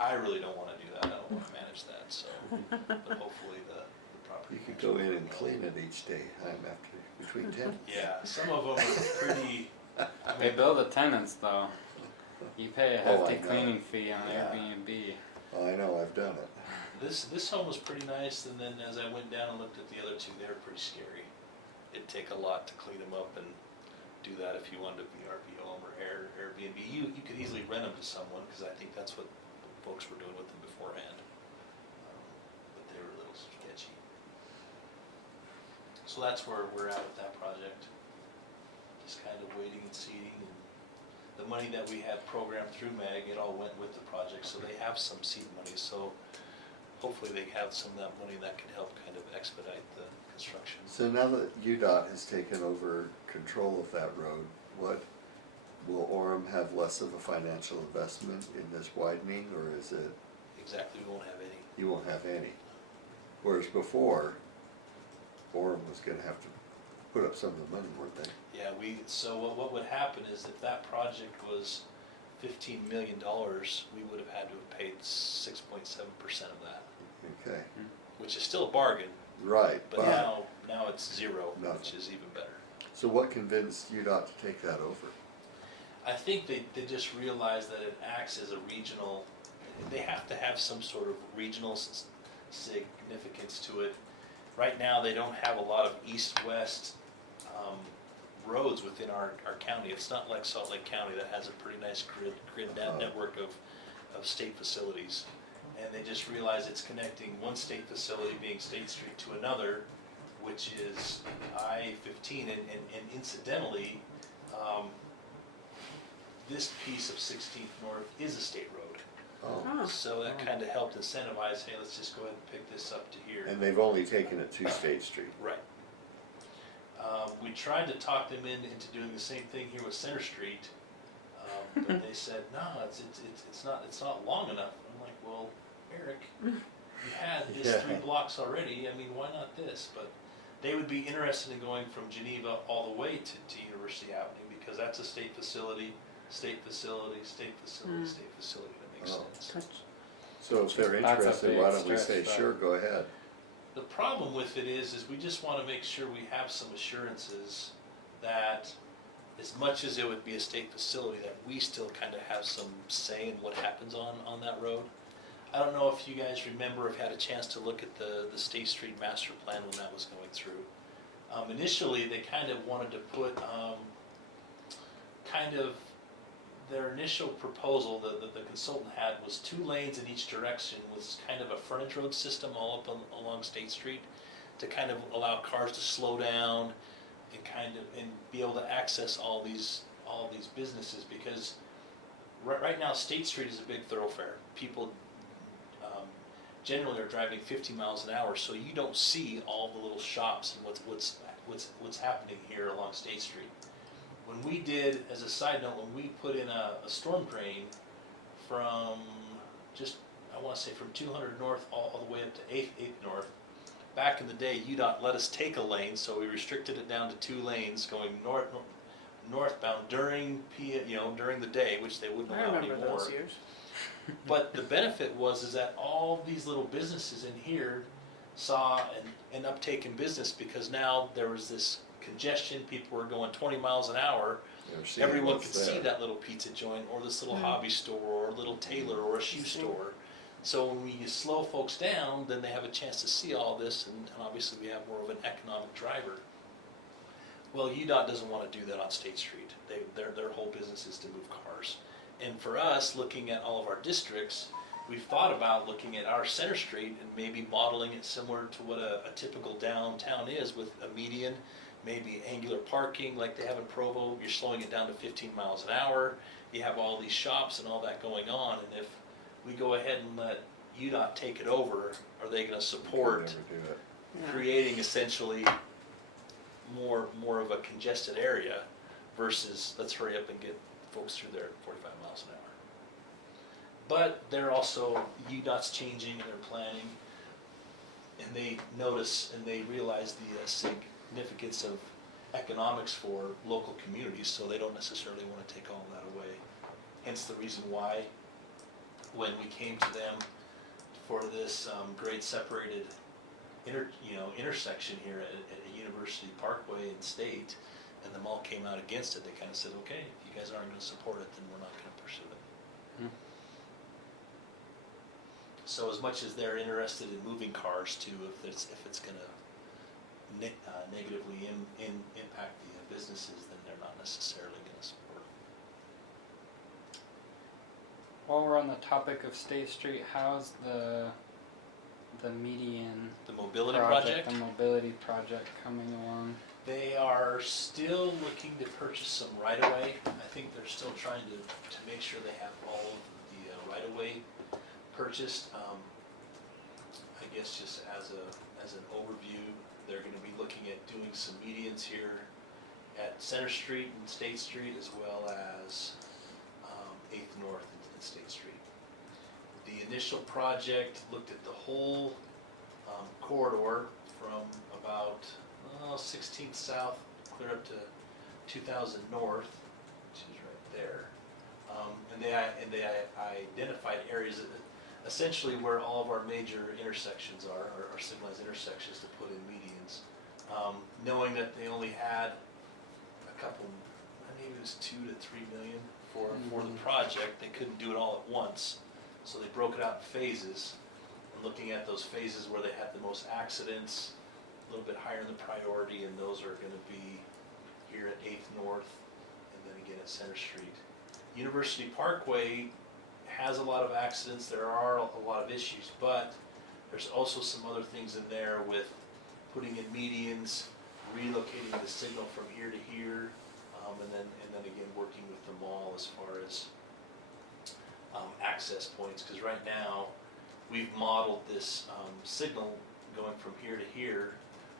I really don't wanna do that, I don't wanna manage that, so, but hopefully the property. You could go in and clean it each day, between tenants. Yeah, some of them are pretty, I They mean, bill the tenants though. You pay a Oh, I hefty know. cleaning fee on Yeah. Airbnb. Oh, I know, I've done it. this home was pretty nice, and then as I went down and looked at the other 2, they were pretty scary. It'd take a lot to clean them up and do that if you wanted to VRBO them or Airbnb. You could easily rent them to someone, because I think that's what folks were doing with them beforehand. But they were a little sketchy. So that's where we're at with that project. Just kind of waiting and seeing. And the money that we had programmed through MAG, it all went with the project, so they have some seed money. So hopefully they have some of that money that can help kind of expedite the construction. So now that UDOT has taken over control of that road, will Orem have less of a financial investment in this widening, or is it, Exactly, we won't have any. you won't have any? Whereas before, Orem was gonna have to put up some of the money, weren't they? Yeah, so what would happen is if that project was $15 million, we would have had to have paid 6.7% of that, Okay, which is still a bargain, right, but now it's zero, which Nothing. is even better. So what convinced UDOT to take that over? I think they just realized that it acts as a regional, they have to have some sort of regional significance to it. Right now, they don't have a lot of east-west roads within our county. It's not like Salt Lake County that has a pretty nice grid network of state facilities. And they just realized it's connecting one state facility, being State Street, to another, which is I-15, and incidentally, this piece of 16th North is a state road. Oh, So that kind of helped incentivize, hey, let's just go ahead and pick this up to here. and they've only taken it to State Street. Right. We tried to talk them into doing the same thing here with Center Street, but they said, no, it's not long enough. I'm like, well, Eric, you had this Yeah. 3 blocks already, I mean, why not this? But they would be interested in going from Geneva all the way to University Avenue, because that's a state facility, state facility, state facility, state facility, that makes Oh. sense. So if they're That's a interested, big why don't we say, stretch, sure, go ahead? The problem with it is we just want to make sure we have some assurances that as much as it would be a state facility, that we still kind of have some say in what happens on that road. I don't know if you guys remember, have had a chance to look at the State Street Master Plan when that was going through. Initially, they kind of wanted to put their initial proposal that the consultant had was 2 lanes in each direction with kind of a frontage road system all up along State Street to kind of allow cars to slow down and be able to access all these businesses, because right now State Street is a big thoroughfare. People generally are driving 50 miles an hour, so you don't see all the little shops and what's happening here along State Street. When we did, as a side note, when we put in a storm drain from I want to say from 200 North all the way up to 8th North, back in the day, UDOT let us take a lane, so we restricted it down to 2 lanes going northbound during the day, which they wouldn't I allow remember anymore. those years. But the benefit is that all these little businesses in here saw an uptake in business, because now there was this congestion, people were going 20 miles an hour, They're seeing everyone what's could see there. that little pizza joint or this little hobby store or a little tailor or a shoe store. So when you slow folks down, then they have a chance to see all this, and obviously we have more of an economic driver. Well, UDOT doesn't want to do that on State Street. Their whole business is to move cars. And for us, looking at all of our districts, we've thought about looking at our Center Street and maybe modeling it similar to what a typical downtown is, with a median, maybe angular parking like they have in Provo. You're slowing it down to 15 miles an hour. You have all these shops and all that going on. And if we go ahead and let UDOT take it over, are they going to support Could never do it. Yeah. creating essentially more of a congested area versus let's hurry up and get folks through there at 45 miles an hour. But they're also, UDOT's changing their planning, and they notice and they realize the significance of economics for local communities, so they don't necessarily want to take all that away. Hence the reason why when we came to them for this grade separated intersection here at University Parkway and State, and the mall came out against it, they kind of said, okay, if you guys aren't going to support it, then we're not going to pursue it. So as much as they're interested in moving cars too, if it's going to negatively impact the businesses, then they're not necessarily going to support. While we're on the topic of State Street, how's the median The mobility project, the mobility project coming along? They are still looking to purchase some right-of-way. I think they're still trying to make sure they have all of the right-of-way purchased. I guess just as an overview, they're going to be looking at doing some medians here at Center Street and State Street, as well as 8th North and State Street. The initial project looked at the whole corridor from about 16th South clear up to 2000 North, which is right there. And they identified areas essentially where all of our major intersections are, our signalized intersections, to put in medians. Knowing that they only had a couple, maybe it was 2 to 3 million for the project, they couldn't do it all at once. So they broke it out in phases, and looking at those phases where they had the most accidents, a little bit higher in the priority, and those are going to be here at 8th North and then again at Center Street. University Parkway has a lot of accidents, there are a lot of issues, but there's also some other things in there with putting in medians, relocating the signal from here to here, and then again working with the mall as far as access points, because right now we've modeled this signal going from here to here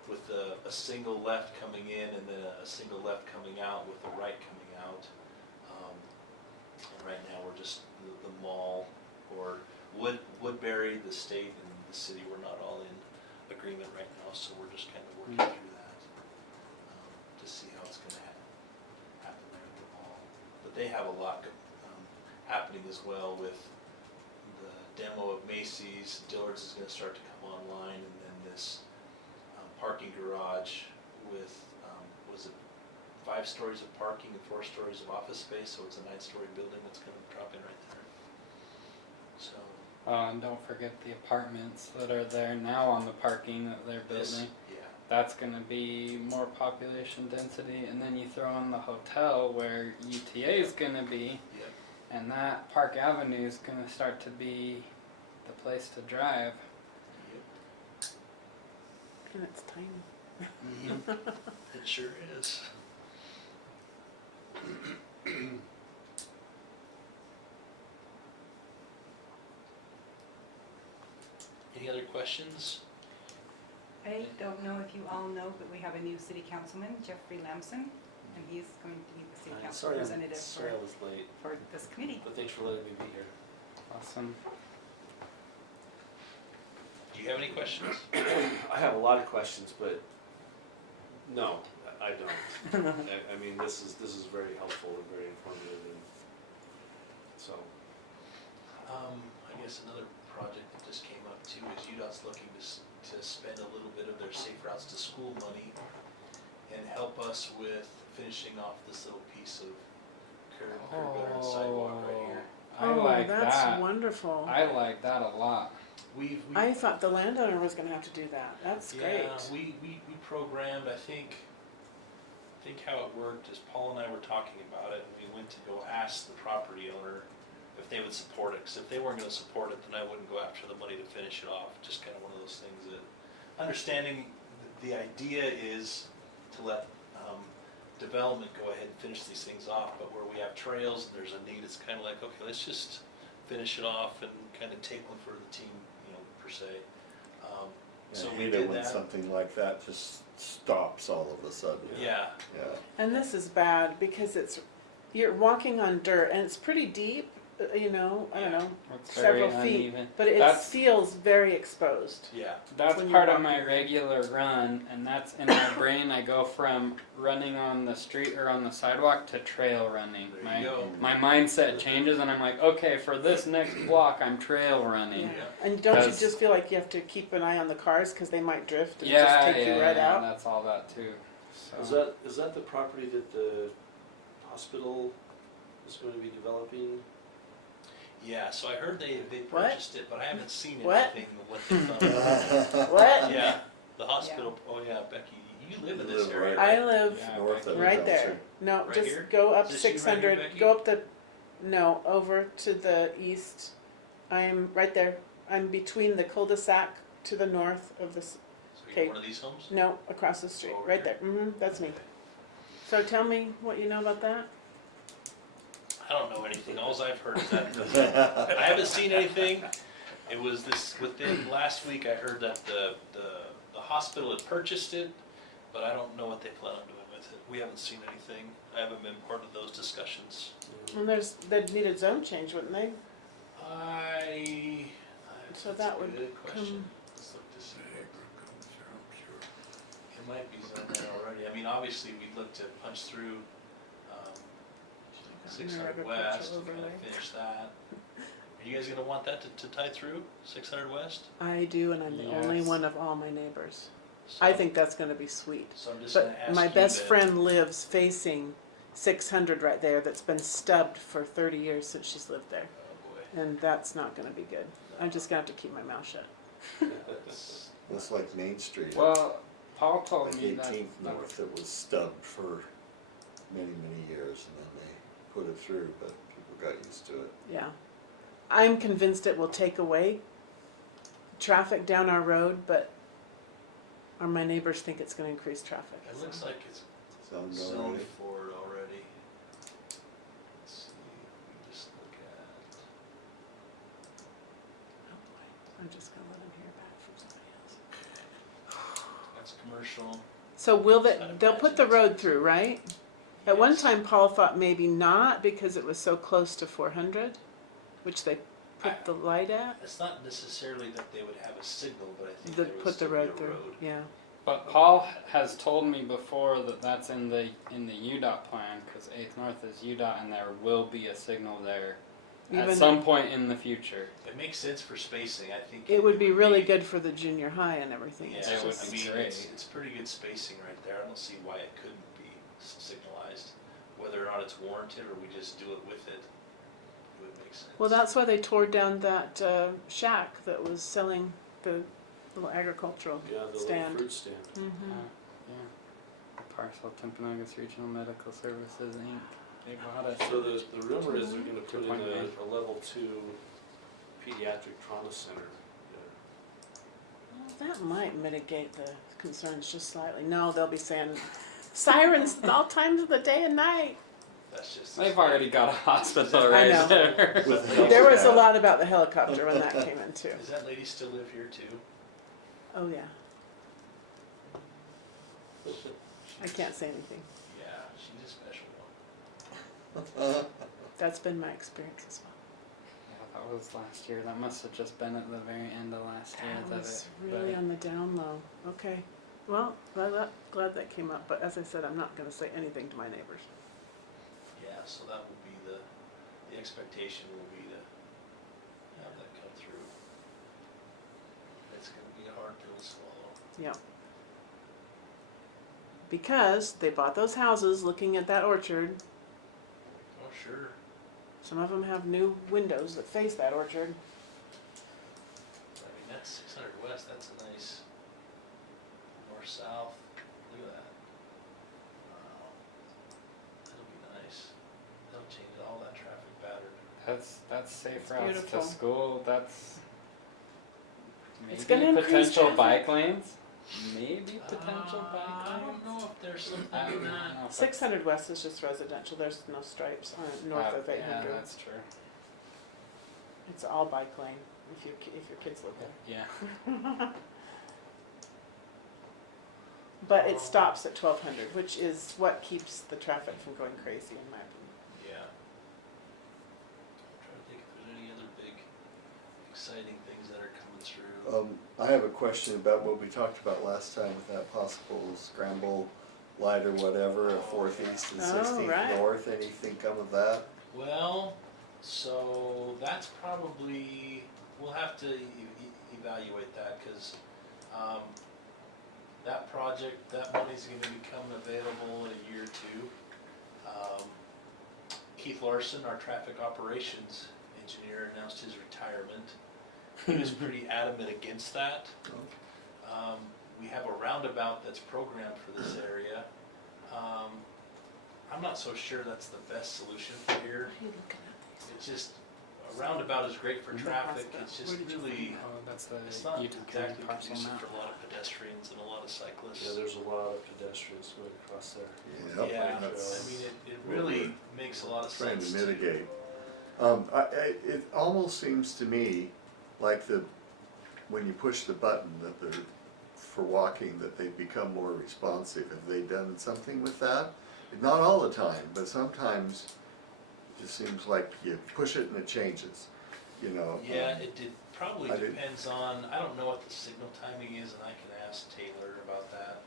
with a single left coming in and then a single left coming out with a right coming out. And right now we're just the mall or Woodbury, the state and the city, we're not all in agreement right now, so we're just kind of working through that to see how it's going to happen there at the mall. But they have a lot happening as well with the demo of Macy's. Dillard's is going to start to come online, and then this parking garage with was it 5 stories of parking and 4 stories of office space, so it's a 9-story building that's going to drop in right there. So And don't forget the apartments that are there now on the parking that they're building. yeah, That's going to be more population density, and then you throw in the hotel where UTA is going to be, yep. and that Park Avenue is going to start to be the place to drive. And it's tiny. It sure is. Any other questions? I don't know if you all know, but we have a new city councilman, Jeffrey Lamson, and he's going to be the city council representative Sorry I was late, for this committee. but thanks for letting me be here. Awesome. Do you have any questions? I have a lot of questions, but no, I don't. I mean, this is very helpful and very informative, and so. I guess another project that just came up too is UDOT's looking to spend a little bit of their Safe Routes to School money and help us with finishing off this little piece of curb gutter and sidewalk right here. I like that's that. wonderful. I like that a lot. I thought the landowner was going to have to do that. That's great. Yeah, we programmed, I think how it worked is Paul and I were talking about it, and we went to go ask the property owner if they would support it, because if they weren't going to support it, then I wouldn't go after the money to finish it off. Just kind of one of those things that, understanding the idea is to let development go ahead and finish these things off, but where we have trails and there's a need, it's kind of like, okay, let's just finish it off and kind of take one for the team, per se. So I we hate did it when that. something like that just stops all of a sudden. Yeah, Yeah. And this is bad because you're walking on dirt and it's pretty deep, I don't know, It's very several feet, uneven. but it That's- feels very exposed. yeah. That's when part you're of my walking. regular run, and that's in my brain. I go from running on the street or on the sidewalk to trail running. There you go. My mindset changes, and I'm like, okay, for this next block, I'm trail running. Yeah. Yeah. And don't you 'Cause- just feel like you have to keep an eye on the cars because they might drift and Yeah, just take yeah, you right yeah, out? that's all that too. So. Is that the property that the hospital is going to be developing? Yeah, so I heard they What? purchased it, but I haven't seen What? anything what they thought. What? Yeah, The hospital, oh yeah, Becky, you live in You this live area, right- I live Yeah, North of right the there. dumpster. No, Right just here? go up Is this you right here, 600, Becky? go up the, no, over to the east. I'm right there. I'm between the cul-de-sac to the north of this, So you're Okay. one of these homes? no, across the street, Over right here? there. That's me. So tell me what you know about that. I don't know anything, alls I've heard is that, I haven't seen anything. It was within last week I heard that the hospital had purchased it, but I don't know what they plan on doing with it. We haven't seen anything, I haven't been part of those discussions. And they'd need a zone change, wouldn't they? So That's that a would good question. come- Let's look to see. It might be zoned there already. I mean, obviously, we'd look to punch through, 600 Agricultural West, and kind overlay. of finish that. Are you guys gonna want that to tie through, 600 West? I do, and I'm the only Yes. one of all my neighbors. So- I think that's gonna be sweet. So I'm just gonna But ask my you best then- friend lives facing 600 right there that's been stubbed for 30 years since she's lived there. Oh, boy. And that's not gonna be good. I'm just gonna have to keep my mouth shut. That's- It's like Main Street. Well, Paul told Like me that. 18th North, it was stubbed for many, many years, and then they put it through, but people got used to it. Yeah. I'm convinced it will take away traffic down our road, but my neighbors think it's gonna increase traffic. It so. looks like it's Zoned zoned already. for it already. Let's see, we just look at, Oh boy, I'm just gonna let him hear back from somebody else. that's commercial. So will they, I'd they'll put the imagine road it's- through, right? At one Yes. time, Paul thought maybe not because it was so close to 400, which they put the light at. It's not necessarily that they would have a signal, but I think They there would put the still be a road through, road. yeah. But Paul has told me before that that's in the UDOT plan, because 8th North is UDOT, and there will be a signal there at Even- some point in the future. It makes sense for spacing, I think. It would be really good for the junior high and everything. Yeah, It's It would just- be I mean, great. it's pretty good spacing right there. I don't see why it couldn't be signalized. Whether or not it's warranted or we just do it with it, it would make sense. Well, that's why they tore down that shack that was selling the little agricultural Yeah, the little stand. fruit stand. Mm-hmm. Yeah. Parcel Timpanogos Regional Medical Services Inc. They bought it. So the rumor is they're gonna put in 2.9. a level 2 pediatric trauma center there. That might mitigate the concerns just slightly. No, they'll be saying sirens at all times of the day and night. That's just. They've already got a hospital I right know. there. With There There was a help. lot about the helicopter when that came in too. Does that lady still live here too? Oh yeah, I can't say anything. Yeah, she's a special one. That's been my experience as well. Yeah, that was last year. That must have just been at the very end of last year. That was really on the down low. Okay, well, glad that came up. But as I said, I'm not going to say anything to my neighbors. Yeah, so that would be the expectation will be to have that come through. It's gonna be a hard pill to swallow. Yeah. Because they bought those houses looking at that orchard. Oh, sure. Some of them have new windows that face that orchard. I mean, that's 600 West, that's a nice north-south, look at that. Wow. That'll be nice. That'll change all that traffic pattern. That's safe It's routes beautiful. to school. That's maybe It's gonna increase potential traffic. bike lanes. Maybe potential bike I lanes. don't know if there's something I in don't that. know if 600 West is just residential. There's no stripes on north of 800. Yeah, that's true. It's all bike lane if your kids live there. Yeah. But it stops at 1200, which is what keeps the traffic from going crazy, in my opinion. Yeah. I'm trying to think if there's any other big, exciting things that are coming through. I have a question about what we talked about last time with that possible scramble light or whatever, at 4th East and Oh, 16th right. North. Anything come of that? Well, so that's probably, we'll have to evaluate that, cause, that project, that money's gonna become available in a year or two. Keith Larson, our traffic operations engineer, announced his retirement. He was pretty adamant against that. we have a roundabout that's programmed for this area. I'm not so sure that's the best solution for here. What are you looking at? It's just, a roundabout is great for traffic, it's just Where did you really, Oh, that's the it's not Utah County exactly parcel conducive map. for a lot of pedestrians and a lot of cyclists. Yeah, there's a lot of pedestrians going across there. Yep. Yeah, I That's mean, it really makes a lot of trying sense. to mitigate. It almost seems to me like when you push the button that they're, for walking, that they become more responsive. Have they done something with that? Not all the time, but sometimes it just seems like you push it and it changes, you know? Yeah, it probably I didn't- depends on, I don't know what the signal timing is, and I can ask Taylor about that.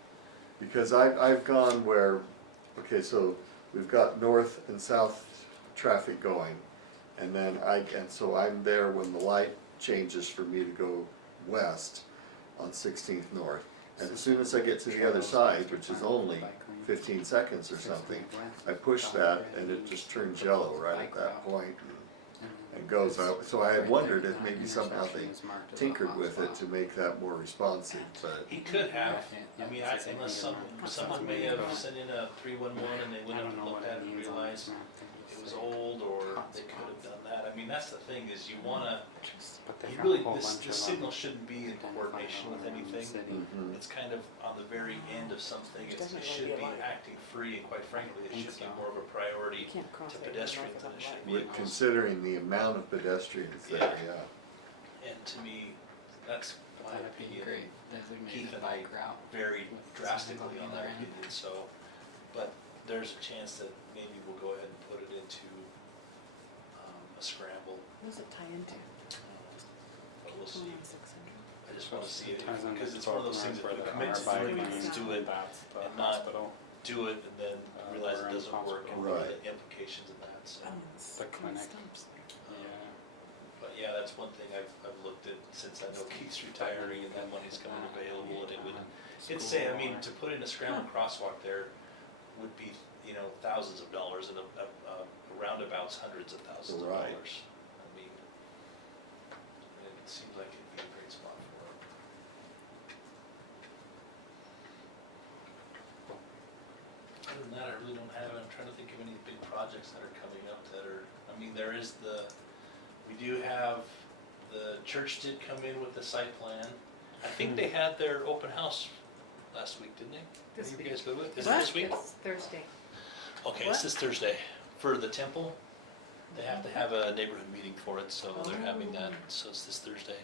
Because I've gone where, okay, so we've got north and south traffic going, and then so I'm there when the light changes for me to go west on 16th North. And as soon as I get to the other side, which is only 15 seconds or something, I push that and it just turns yellow right at that point and goes out. So I had wondered if maybe somehow they tinkered with it to make that more responsive, but He could have, I mean, unless someone may have sent in a 311 and they went up and looked at it and realized it was old, or they could have done that. I mean, that's the thing, is you wanna, you really, the signal shouldn't be in coordination with anything. Mhm. It's kind of on the very end of something, it should be acting free, and quite frankly, it should be more of a priority You can't cross to it. pedestrians than it should be. with considering the amount of pedestrians there, yeah. And to me, that's my That'd be opinion. great. Designated Keith and I bike route. varied with drastically something on on that the other end. opinion, so, but there's a chance that maybe we'll go ahead and put it into a scramble. What does it tie into? But we'll see. 600. I just wanna see it, Ties into because it's one of those things that where we the commit to bike doing, lane is is, do it, that's the and not hospital, do it, and then realize it or in doesn't work, and hospital. what are Right. the implications of that, so. Oh, it's The kind of clinic. stumps there. Yeah. But yeah, that's one thing I've looked at since I know Keith's retiring and that money's coming available, and it would, it'd say, I mean, to put in a scramble crosswalk there would be, you know, thousands of dollars, and a roundabout's hundreds of thousands of Right. dollars. I mean, it seems like it'd be a great spot for it. Other than that, I really don't have, I'm trying to think of any big projects that are coming up that are, I mean, there is we do have, the church did come in with the site plan. I think they had their open house last week, didn't they? This Any of you week. guys go to it? Is it What? this week? It's Thursday. Okay, it's What? this Thursday. For the temple, they have to have a neighborhood meeting for it, so they're having that, so it's this Thursday.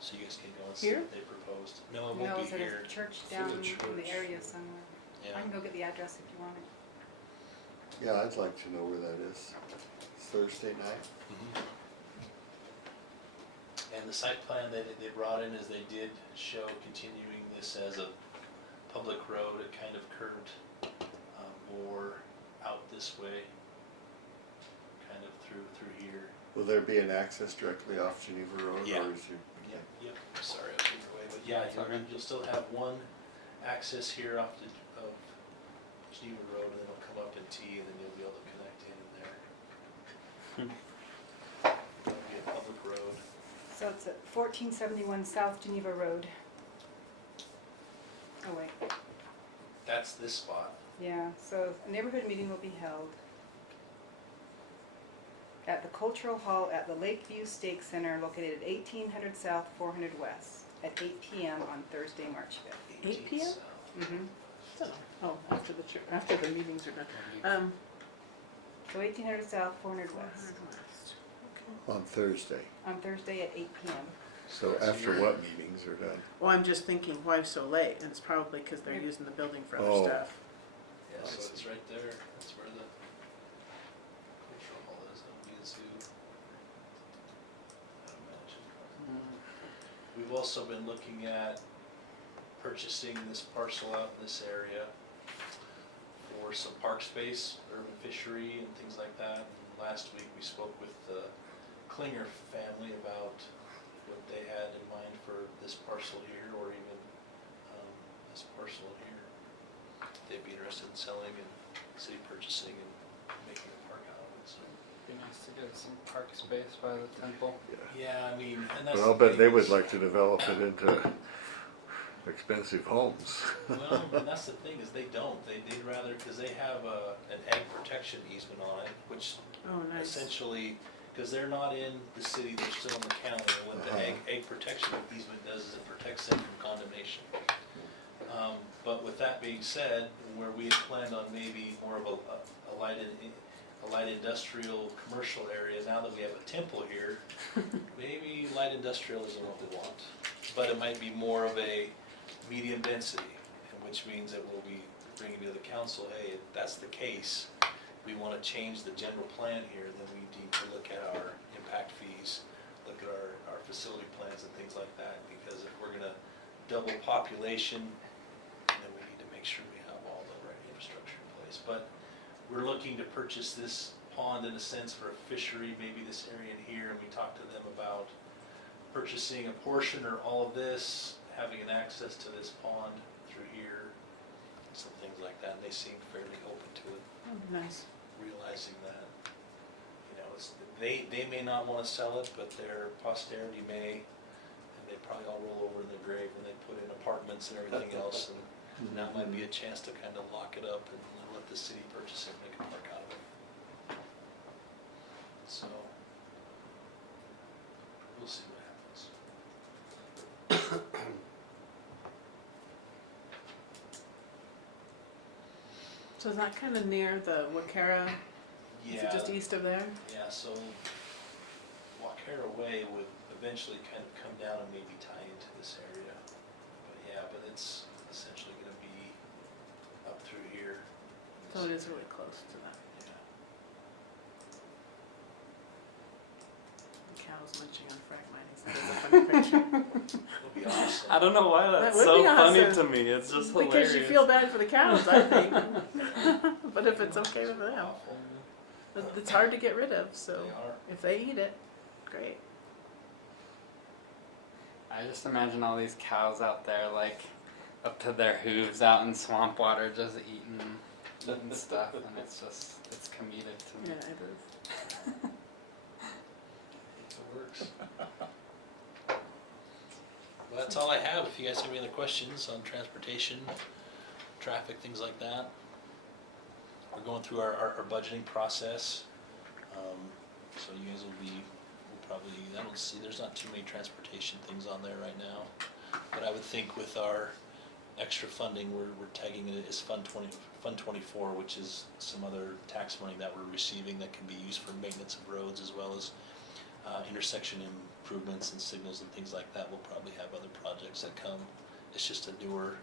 So you guys can go and see Here? what they proposed. No, it No, won't be it's at here. a church For the down in church. the area somewhere. Yeah. I can go get the address if you want it. Yeah, I'd like to know where that is. It's Thursday night? Mhm. And the site plan that they brought in is they did show continuing this as a public road. It kind of curved more out this way, kind of through here. Will there be an access directly off Geneva Road? Yeah. Or is you? Yep, sorry, I was in your way, but yeah, you'll still have one access here off of Geneva Road, and then it'll come up in T, and then you'll be able to connect in there. It'll be a public road. So it's at 1471 South Geneva Road. Oh, wait. That's this spot. Yeah, so a neighborhood meeting will be held at the Cultural Hall at the Lakeview Stake Center located at 1800 South, 400 West at 8 p.m. on Thursday, March 5th. 8 p.m.? Mm-hmm. Oh, after the meetings are done. So 1800 South, 400 West 400 West. On Thursday. on Thursday at 8 p.m. So after what meetings are done? Well, I'm just thinking, why so late? And it's probably because they're using the building for other Oh. stuff. Yeah, so it's right there. That's where the cultural hall is. That'll be a zoo. I'd imagine. We've also been looking at purchasing this parcel out in this area for some park space, urban fishery and things like that. And last week we spoke with the Klinger family about what they had in mind for this parcel here, or even this parcel here. They'd be interested in selling and city purchasing and making a park out of it, so. Be nice to get some park space by the temple. Yeah, I mean, and that's. Well, the but they thing would is- like to develop it into expensive homes. Well, and that's the thing, is they don't, they'd rather, cause they have an egg protection easement on it, which Oh, nice. essentially, because they're not in the city, they're still in the county, and what the egg protection easement does is it protects them from condemnation. But with that being said, where we had planned on maybe more of a light industrial commercial area, now that we have a temple here, maybe light industrial isn't what we want. But it might be more of a medium density, and which means that we'll be bringing to the council, hey, if that's the case, we want to change the general plan here, then we need to look at our impact fees, look at our facility plans and things like that, because if we're gonna double population, then we need to make sure we have all the right infrastructure in place. But we're looking to purchase this pond in a sense for a fishery, maybe this area in here, and we talked to them about purchasing a portion or all of this, having an access to this pond through here, some things like that, and they seem fairly open to it, Oh, nice. realizing that, they may not want to sell it, but their posterity may, and they probably all roll over in their grave when they put in apartments and everything else, and that might be a chance to kind of lock it up and let the city purchase it and make a park out of it. So, we'll see what happens. So is that kind of near the Wakara? Is it Yeah, just east of there? yeah, so Walkera Way would eventually kind of come down and maybe tie into this area. But yeah, but it's essentially gonna be up through here. So it is really close to that. Yeah. The cows munching on Phragmites. That is a funny picture. It'll be awesome. I don't know why That that's would so be funny awesome. to me. It's just hilarious. Because you feel bad for the cows, I think. But if it's okay with them. Awful. But it's hard to get rid of, so They are. if they eat it, great. I just imagine all these cows out there, like, up to their hooves out in swamp water, just eating stuff, and it's comedic to me. Yeah, it is. It works. Well, that's all I have. If you guys have any other questions on transportation, traffic, things like that. We're going through our budgeting process. So you guys will probably, I don't see, there's not too many transportation things on there right now. But I would think with our extra funding, we're tagging it as Fund 24, which is some other tax money that we're receiving that can be used for maintenance of roads as well as intersection improvements and signals and things like that. We'll probably have other projects that come. It's just a newer,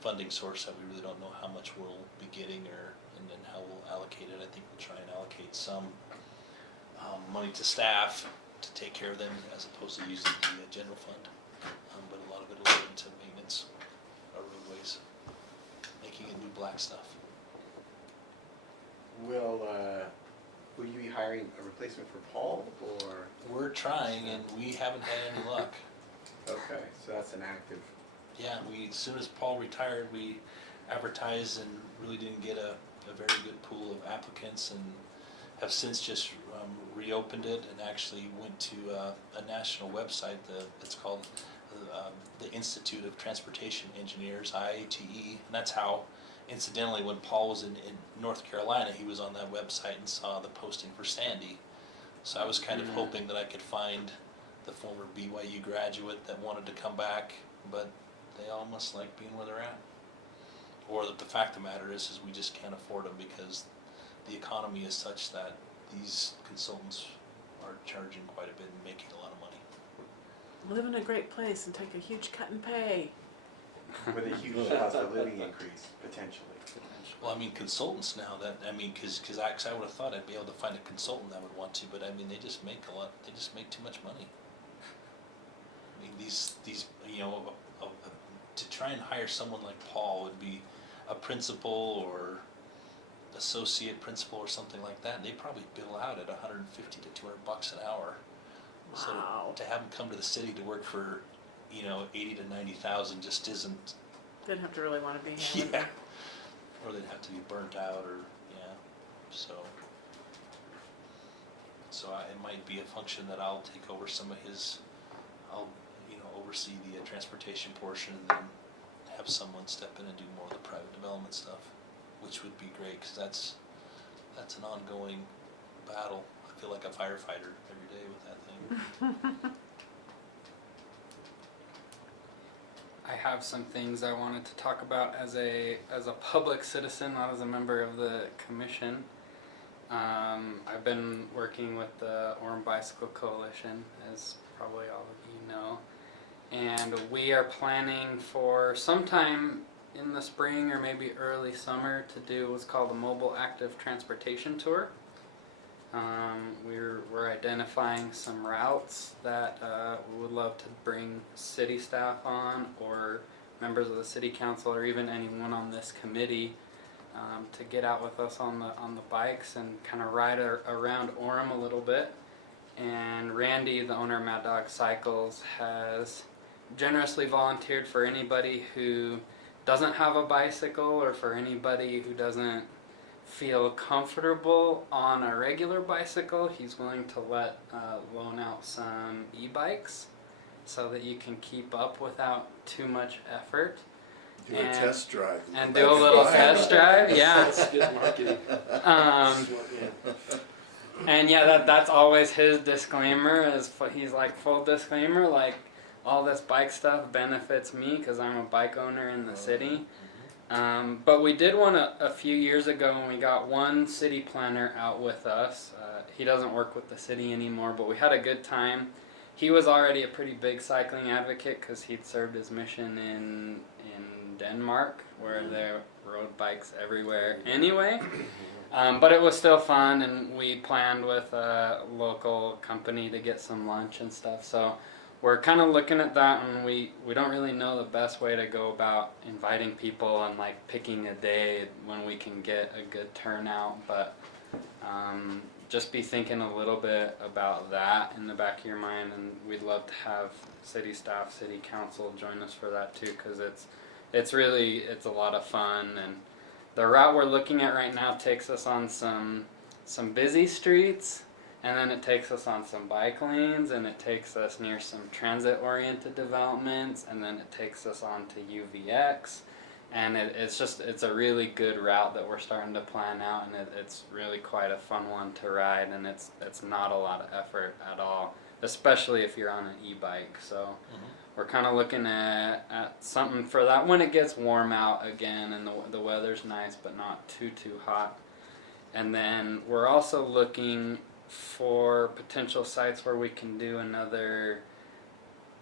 funding source that we really don't know how much we'll be getting and then how we'll allocate it. I think we'll try and allocate some money to staff to take care of them as opposed to using the general fund. But a lot of it will go into maintenance of roadways, making it new black stuff. Will you be hiring a replacement for Paul, or? We're trying and we haven't had any luck. Okay, so that's an active. Yeah, as soon as Paul retired, we advertised and really didn't get a very good pool of applicants, and have since just reopened it and actually went to a national website that's called the Institute of Transportation Engineers, IATE, and that's how, incidentally, when Paul was in North Carolina, he was on that website and saw the posting for Sandy. So I was kind of hoping that I could find the former BYU graduate that wanted to come back, but they all must like being where they're at. Or that the fact of the matter is we just can't afford them because the economy is such that these consultants are charging quite a bit and making a lot of money. Live in a great place and take a huge cut in pay. With a huge cost of living increase, potentially. Well, I mean, consultants now because I would have thought I'd be able to find a consultant that would want to, but I mean, they just make too much money. I mean, these to try and hire someone like Paul would be a principal or associate principal or something like that. They probably bill out at $150 to $200 an hour. Wow. So to have them come to the city to work for, 80 to 90,000 just isn't. They'd have to really want to be here. Yeah. Or they'd have to be burnt out, or so it might be a function that I'll take over some of his. I'll oversee the transportation portion, and then have someone step in and do more of the private development stuff, which would be great, because that's an ongoing battle. I feel like a firefighter every day with that thing. I have some things I wanted to talk about as a public citizen, not as a member of the commission. I've been working with the Orem Bicycle Coalition, as probably all of you know, and we are planning for sometime in the spring or maybe early summer to do what's called a mobile active transportation tour. We're identifying some routes that we would love to bring city staff on, or members of the city council, or even anyone on this committee to get out with us on the bikes and kind of ride around Orem a little bit. And Randy, the owner of Mad Dog Cycles, has generously volunteered for anybody who doesn't have a bicycle, or for anybody who doesn't feel comfortable on a regular bicycle. He's willing to loan out some e-bikes so that you can keep up without too much effort. Do a test drive. And do a little test drive, yeah. That's good marketing. And yeah, that's always his disclaimer. He's like, full disclaimer, like, all this bike stuff benefits me because I'm a bike owner in the city. But we did one a few years ago when we got one city planner out with us. He doesn't work with the city anymore, but we had a good time. He was already a pretty big cycling advocate because he'd served his mission in Denmark, where there rode bikes everywhere anyway. But it was still fun, and we planned with a local company to get some lunch and stuff. So we're kind of looking at that, and we don't really know the best way to go about inviting people and like picking a day when we can get a good turnout. But just be thinking a little bit about that in the back of your mind, and we'd love to have city staff, city council join us for that too, because it's a lot of fun. And the route we're looking at right now takes us on some busy streets, and then it takes us on some bike lanes, and it takes us near some transit-oriented developments, and then it takes us on to UVX. And it's a really good route that we're starting to plan out, and it's really quite a fun one to ride, and it's not a lot of effort at all, especially if you're on an e-bike. So we're kind of looking at something for that when it gets warm out again and the weather's nice but not too hot. And then we're also looking for potential sites where we can do another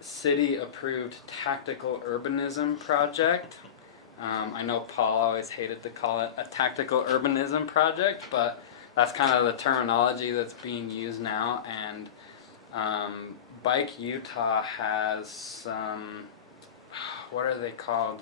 city-approved tactical urbanism project. I know Paul always hated to call it a tactical urbanism project, but that's kind of the terminology that's being used now. And Bike Utah has some, what are they called?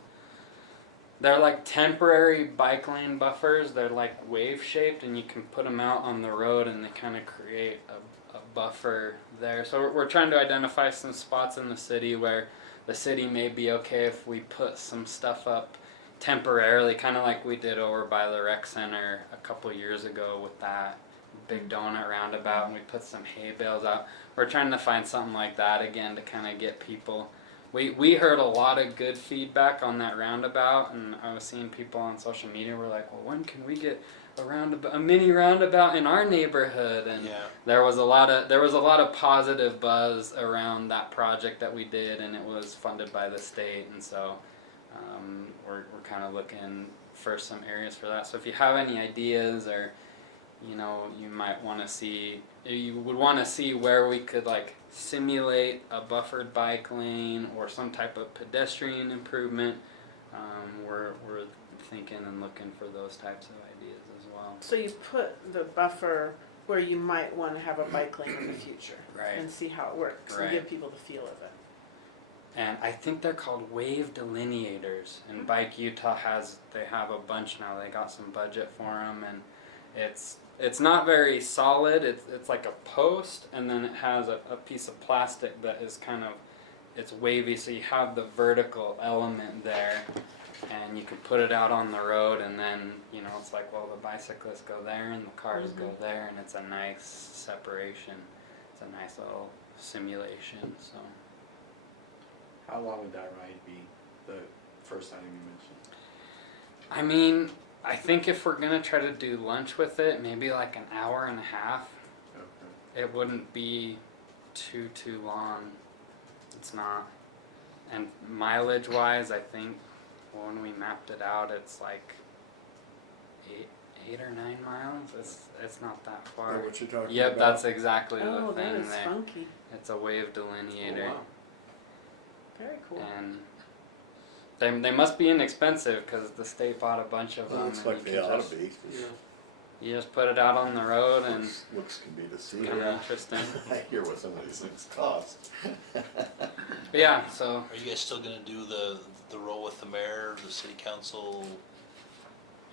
They're like temporary bike lane buffers. They're like wave shaped, and you can put them out on the road, and they kind of create a buffer there. So we're trying to identify some spots in the city where the city may be okay if we put some stuff up temporarily, kind of like we did over by the rec center a couple years ago with that big donut roundabout, and we put some hay bales out. We're trying to find something like that again to kind of get people. We heard a lot of good feedback on that roundabout, and I was seeing people on social media were like, well, when can we get a mini roundabout in our neighborhood? And Yeah. there was a lot of positive buzz around that project that we did, and it was funded by the state, and so we're kind of looking for some areas for that. So if you have any ideas, or you might want to see, you would want to see where we could like simulate a buffered bike lane or some type of pedestrian improvement, we're thinking and looking for those types of ideas as well. So you put the buffer where you might want to have a bike lane in the future, Right. and see how it works, Right. and give people the feel of it. And I think they're called wave delineators, and Bike Utah they have a bunch now. They got some budget for them, and it's not very solid. It's like a post, and then it has a piece of plastic that is it's wavy, so you have the vertical element there, and you can put it out on the road, and then it's like, well, the bicyclists go there and the cars go there, and it's a nice separation. It's a nice little simulation. So How long would that ride be, the first item you mentioned? I mean, I think if we're gonna try to do lunch with it, maybe like an hour and a half. Okay. It wouldn't be too long. It's not. And mileage wise, I think when we mapped it out, it's like 8 or 9 miles. It's not that Know far. what you're talking Yep, about? that's exactly Oh, the that thing is there. funky. It's a wave delineator, Oh, wow. Very cool. and they must be inexpensive because the state bought a bunch of Well, them. looks and like you they can ought just- to be. Yeah. You just put it out on the road and Looks can be to see. kind of interesting. I hear what some of these things cost. But yeah, so Are you guys still gonna do the role with the mayor, the city council,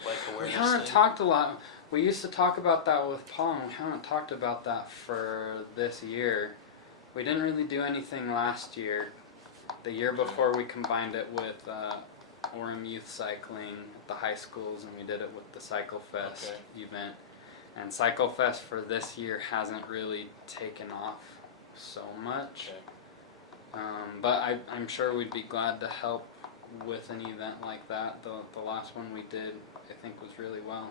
like we awareness haven't thing? talked a lot. We used to talk about that with Paul, and we haven't talked about that for this year. We didn't really do anything last year. The year before, we combined it with Orem Youth Cycling at the high schools, and we did it with the Cycle Fest event. And Cycle Fest for this year hasn't really taken off so much. Okay. But I'm sure we'd be glad to help with an event like that. The last one we did, I think, was really well.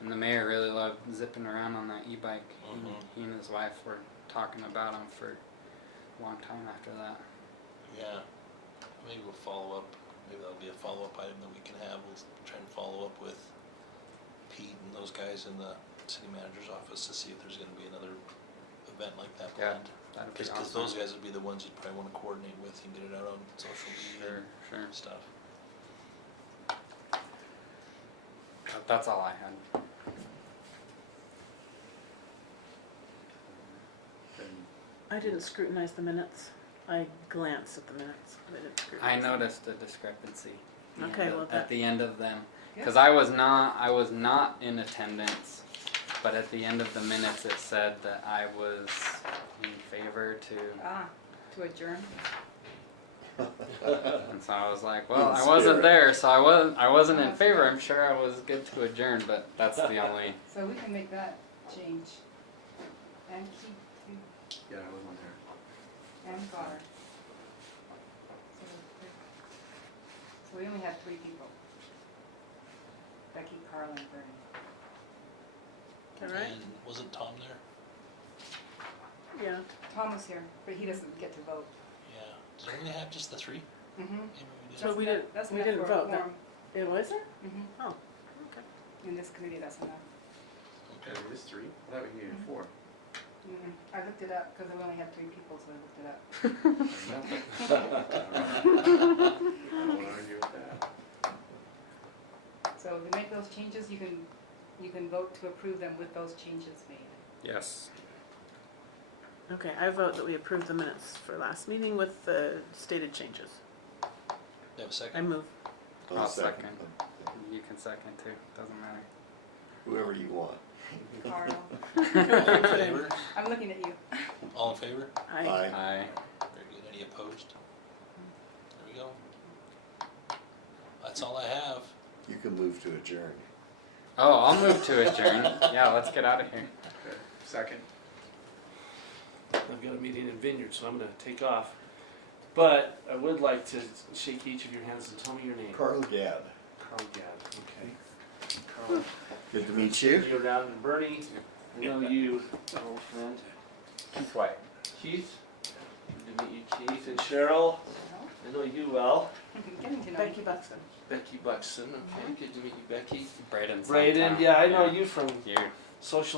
And the mayor really loved zipping around on that e-bike. He and his wife were talking about him for a long time after that. Yeah, maybe we'll follow up, maybe that'll be a follow-up item that we can have, we'll try and follow up with Pete and those guys in the city manager's office to see if there's gonna be another event like that Yeah, planned. that'd be Cause awesome. those guys would be the ones you'd probably wanna coordinate with and get it out on social media Sure. and stuff. That's all I had. I didn't scrutinize the minutes. I glanced at the minutes, but I didn't I scrutinize them. noticed a discrepancy. Okay, well, At that- the end of them, Yeah. because I was not in attendance, but at the end of the minutes it said that I was in favor To adjourn. and so I was like, well, In I wasn't spirit. there, so I wasn't in favor. I'm sure I was good to adjourn, but that's the only. So we can make that change. And keep you Yeah, I wasn't there. and Goddard. So we only had 3 people. Becky, Carl, and Bernie. All right. And wasn't Tom there? Yeah. Tom was here, but he doesn't get to vote. Yeah, does it only have just the 3? Mm-hmm. Maybe we did. So we didn't- That's we enough didn't for a vote, quorum. It was there? Mhm. Oh, okay. In this committee, that's enough. Okay, it is 3? I thought we needed 4. I looked it up because we only had 3 people, so I looked it up. I don't argue with that. So to make those changes, you can vote to approve them with those changes made. Yes. Okay, I vote that we approve the minutes for last meeting with the stated changes. You have a I second? move. I'll second. You can second too. Doesn't matter. Whoever you want. Carl, All in favor? I'm looking at you. All in favor? I Aye. Very good, any opposed? There we go. That's all I have. You can move to adjourn. Oh, I'll move to adjourn. Yeah, let's get out of here. Okay, second. I've got a meeting in Vineyard, so I'm gonna take off. But I would like to shake each of your hands and tell me your name. Carl Gadd. Carl Gadd, okay. Carl, Good to meet you. you're down in Bernie. I know you, old friend. Keith White. Keith, good to meet you, Keith. And Cheryl, I know you well. Getting to know Becky you. Buxton. Becky Buxton, okay, good to meet you, Becky. Braden. Braden, yeah, I know you from You. social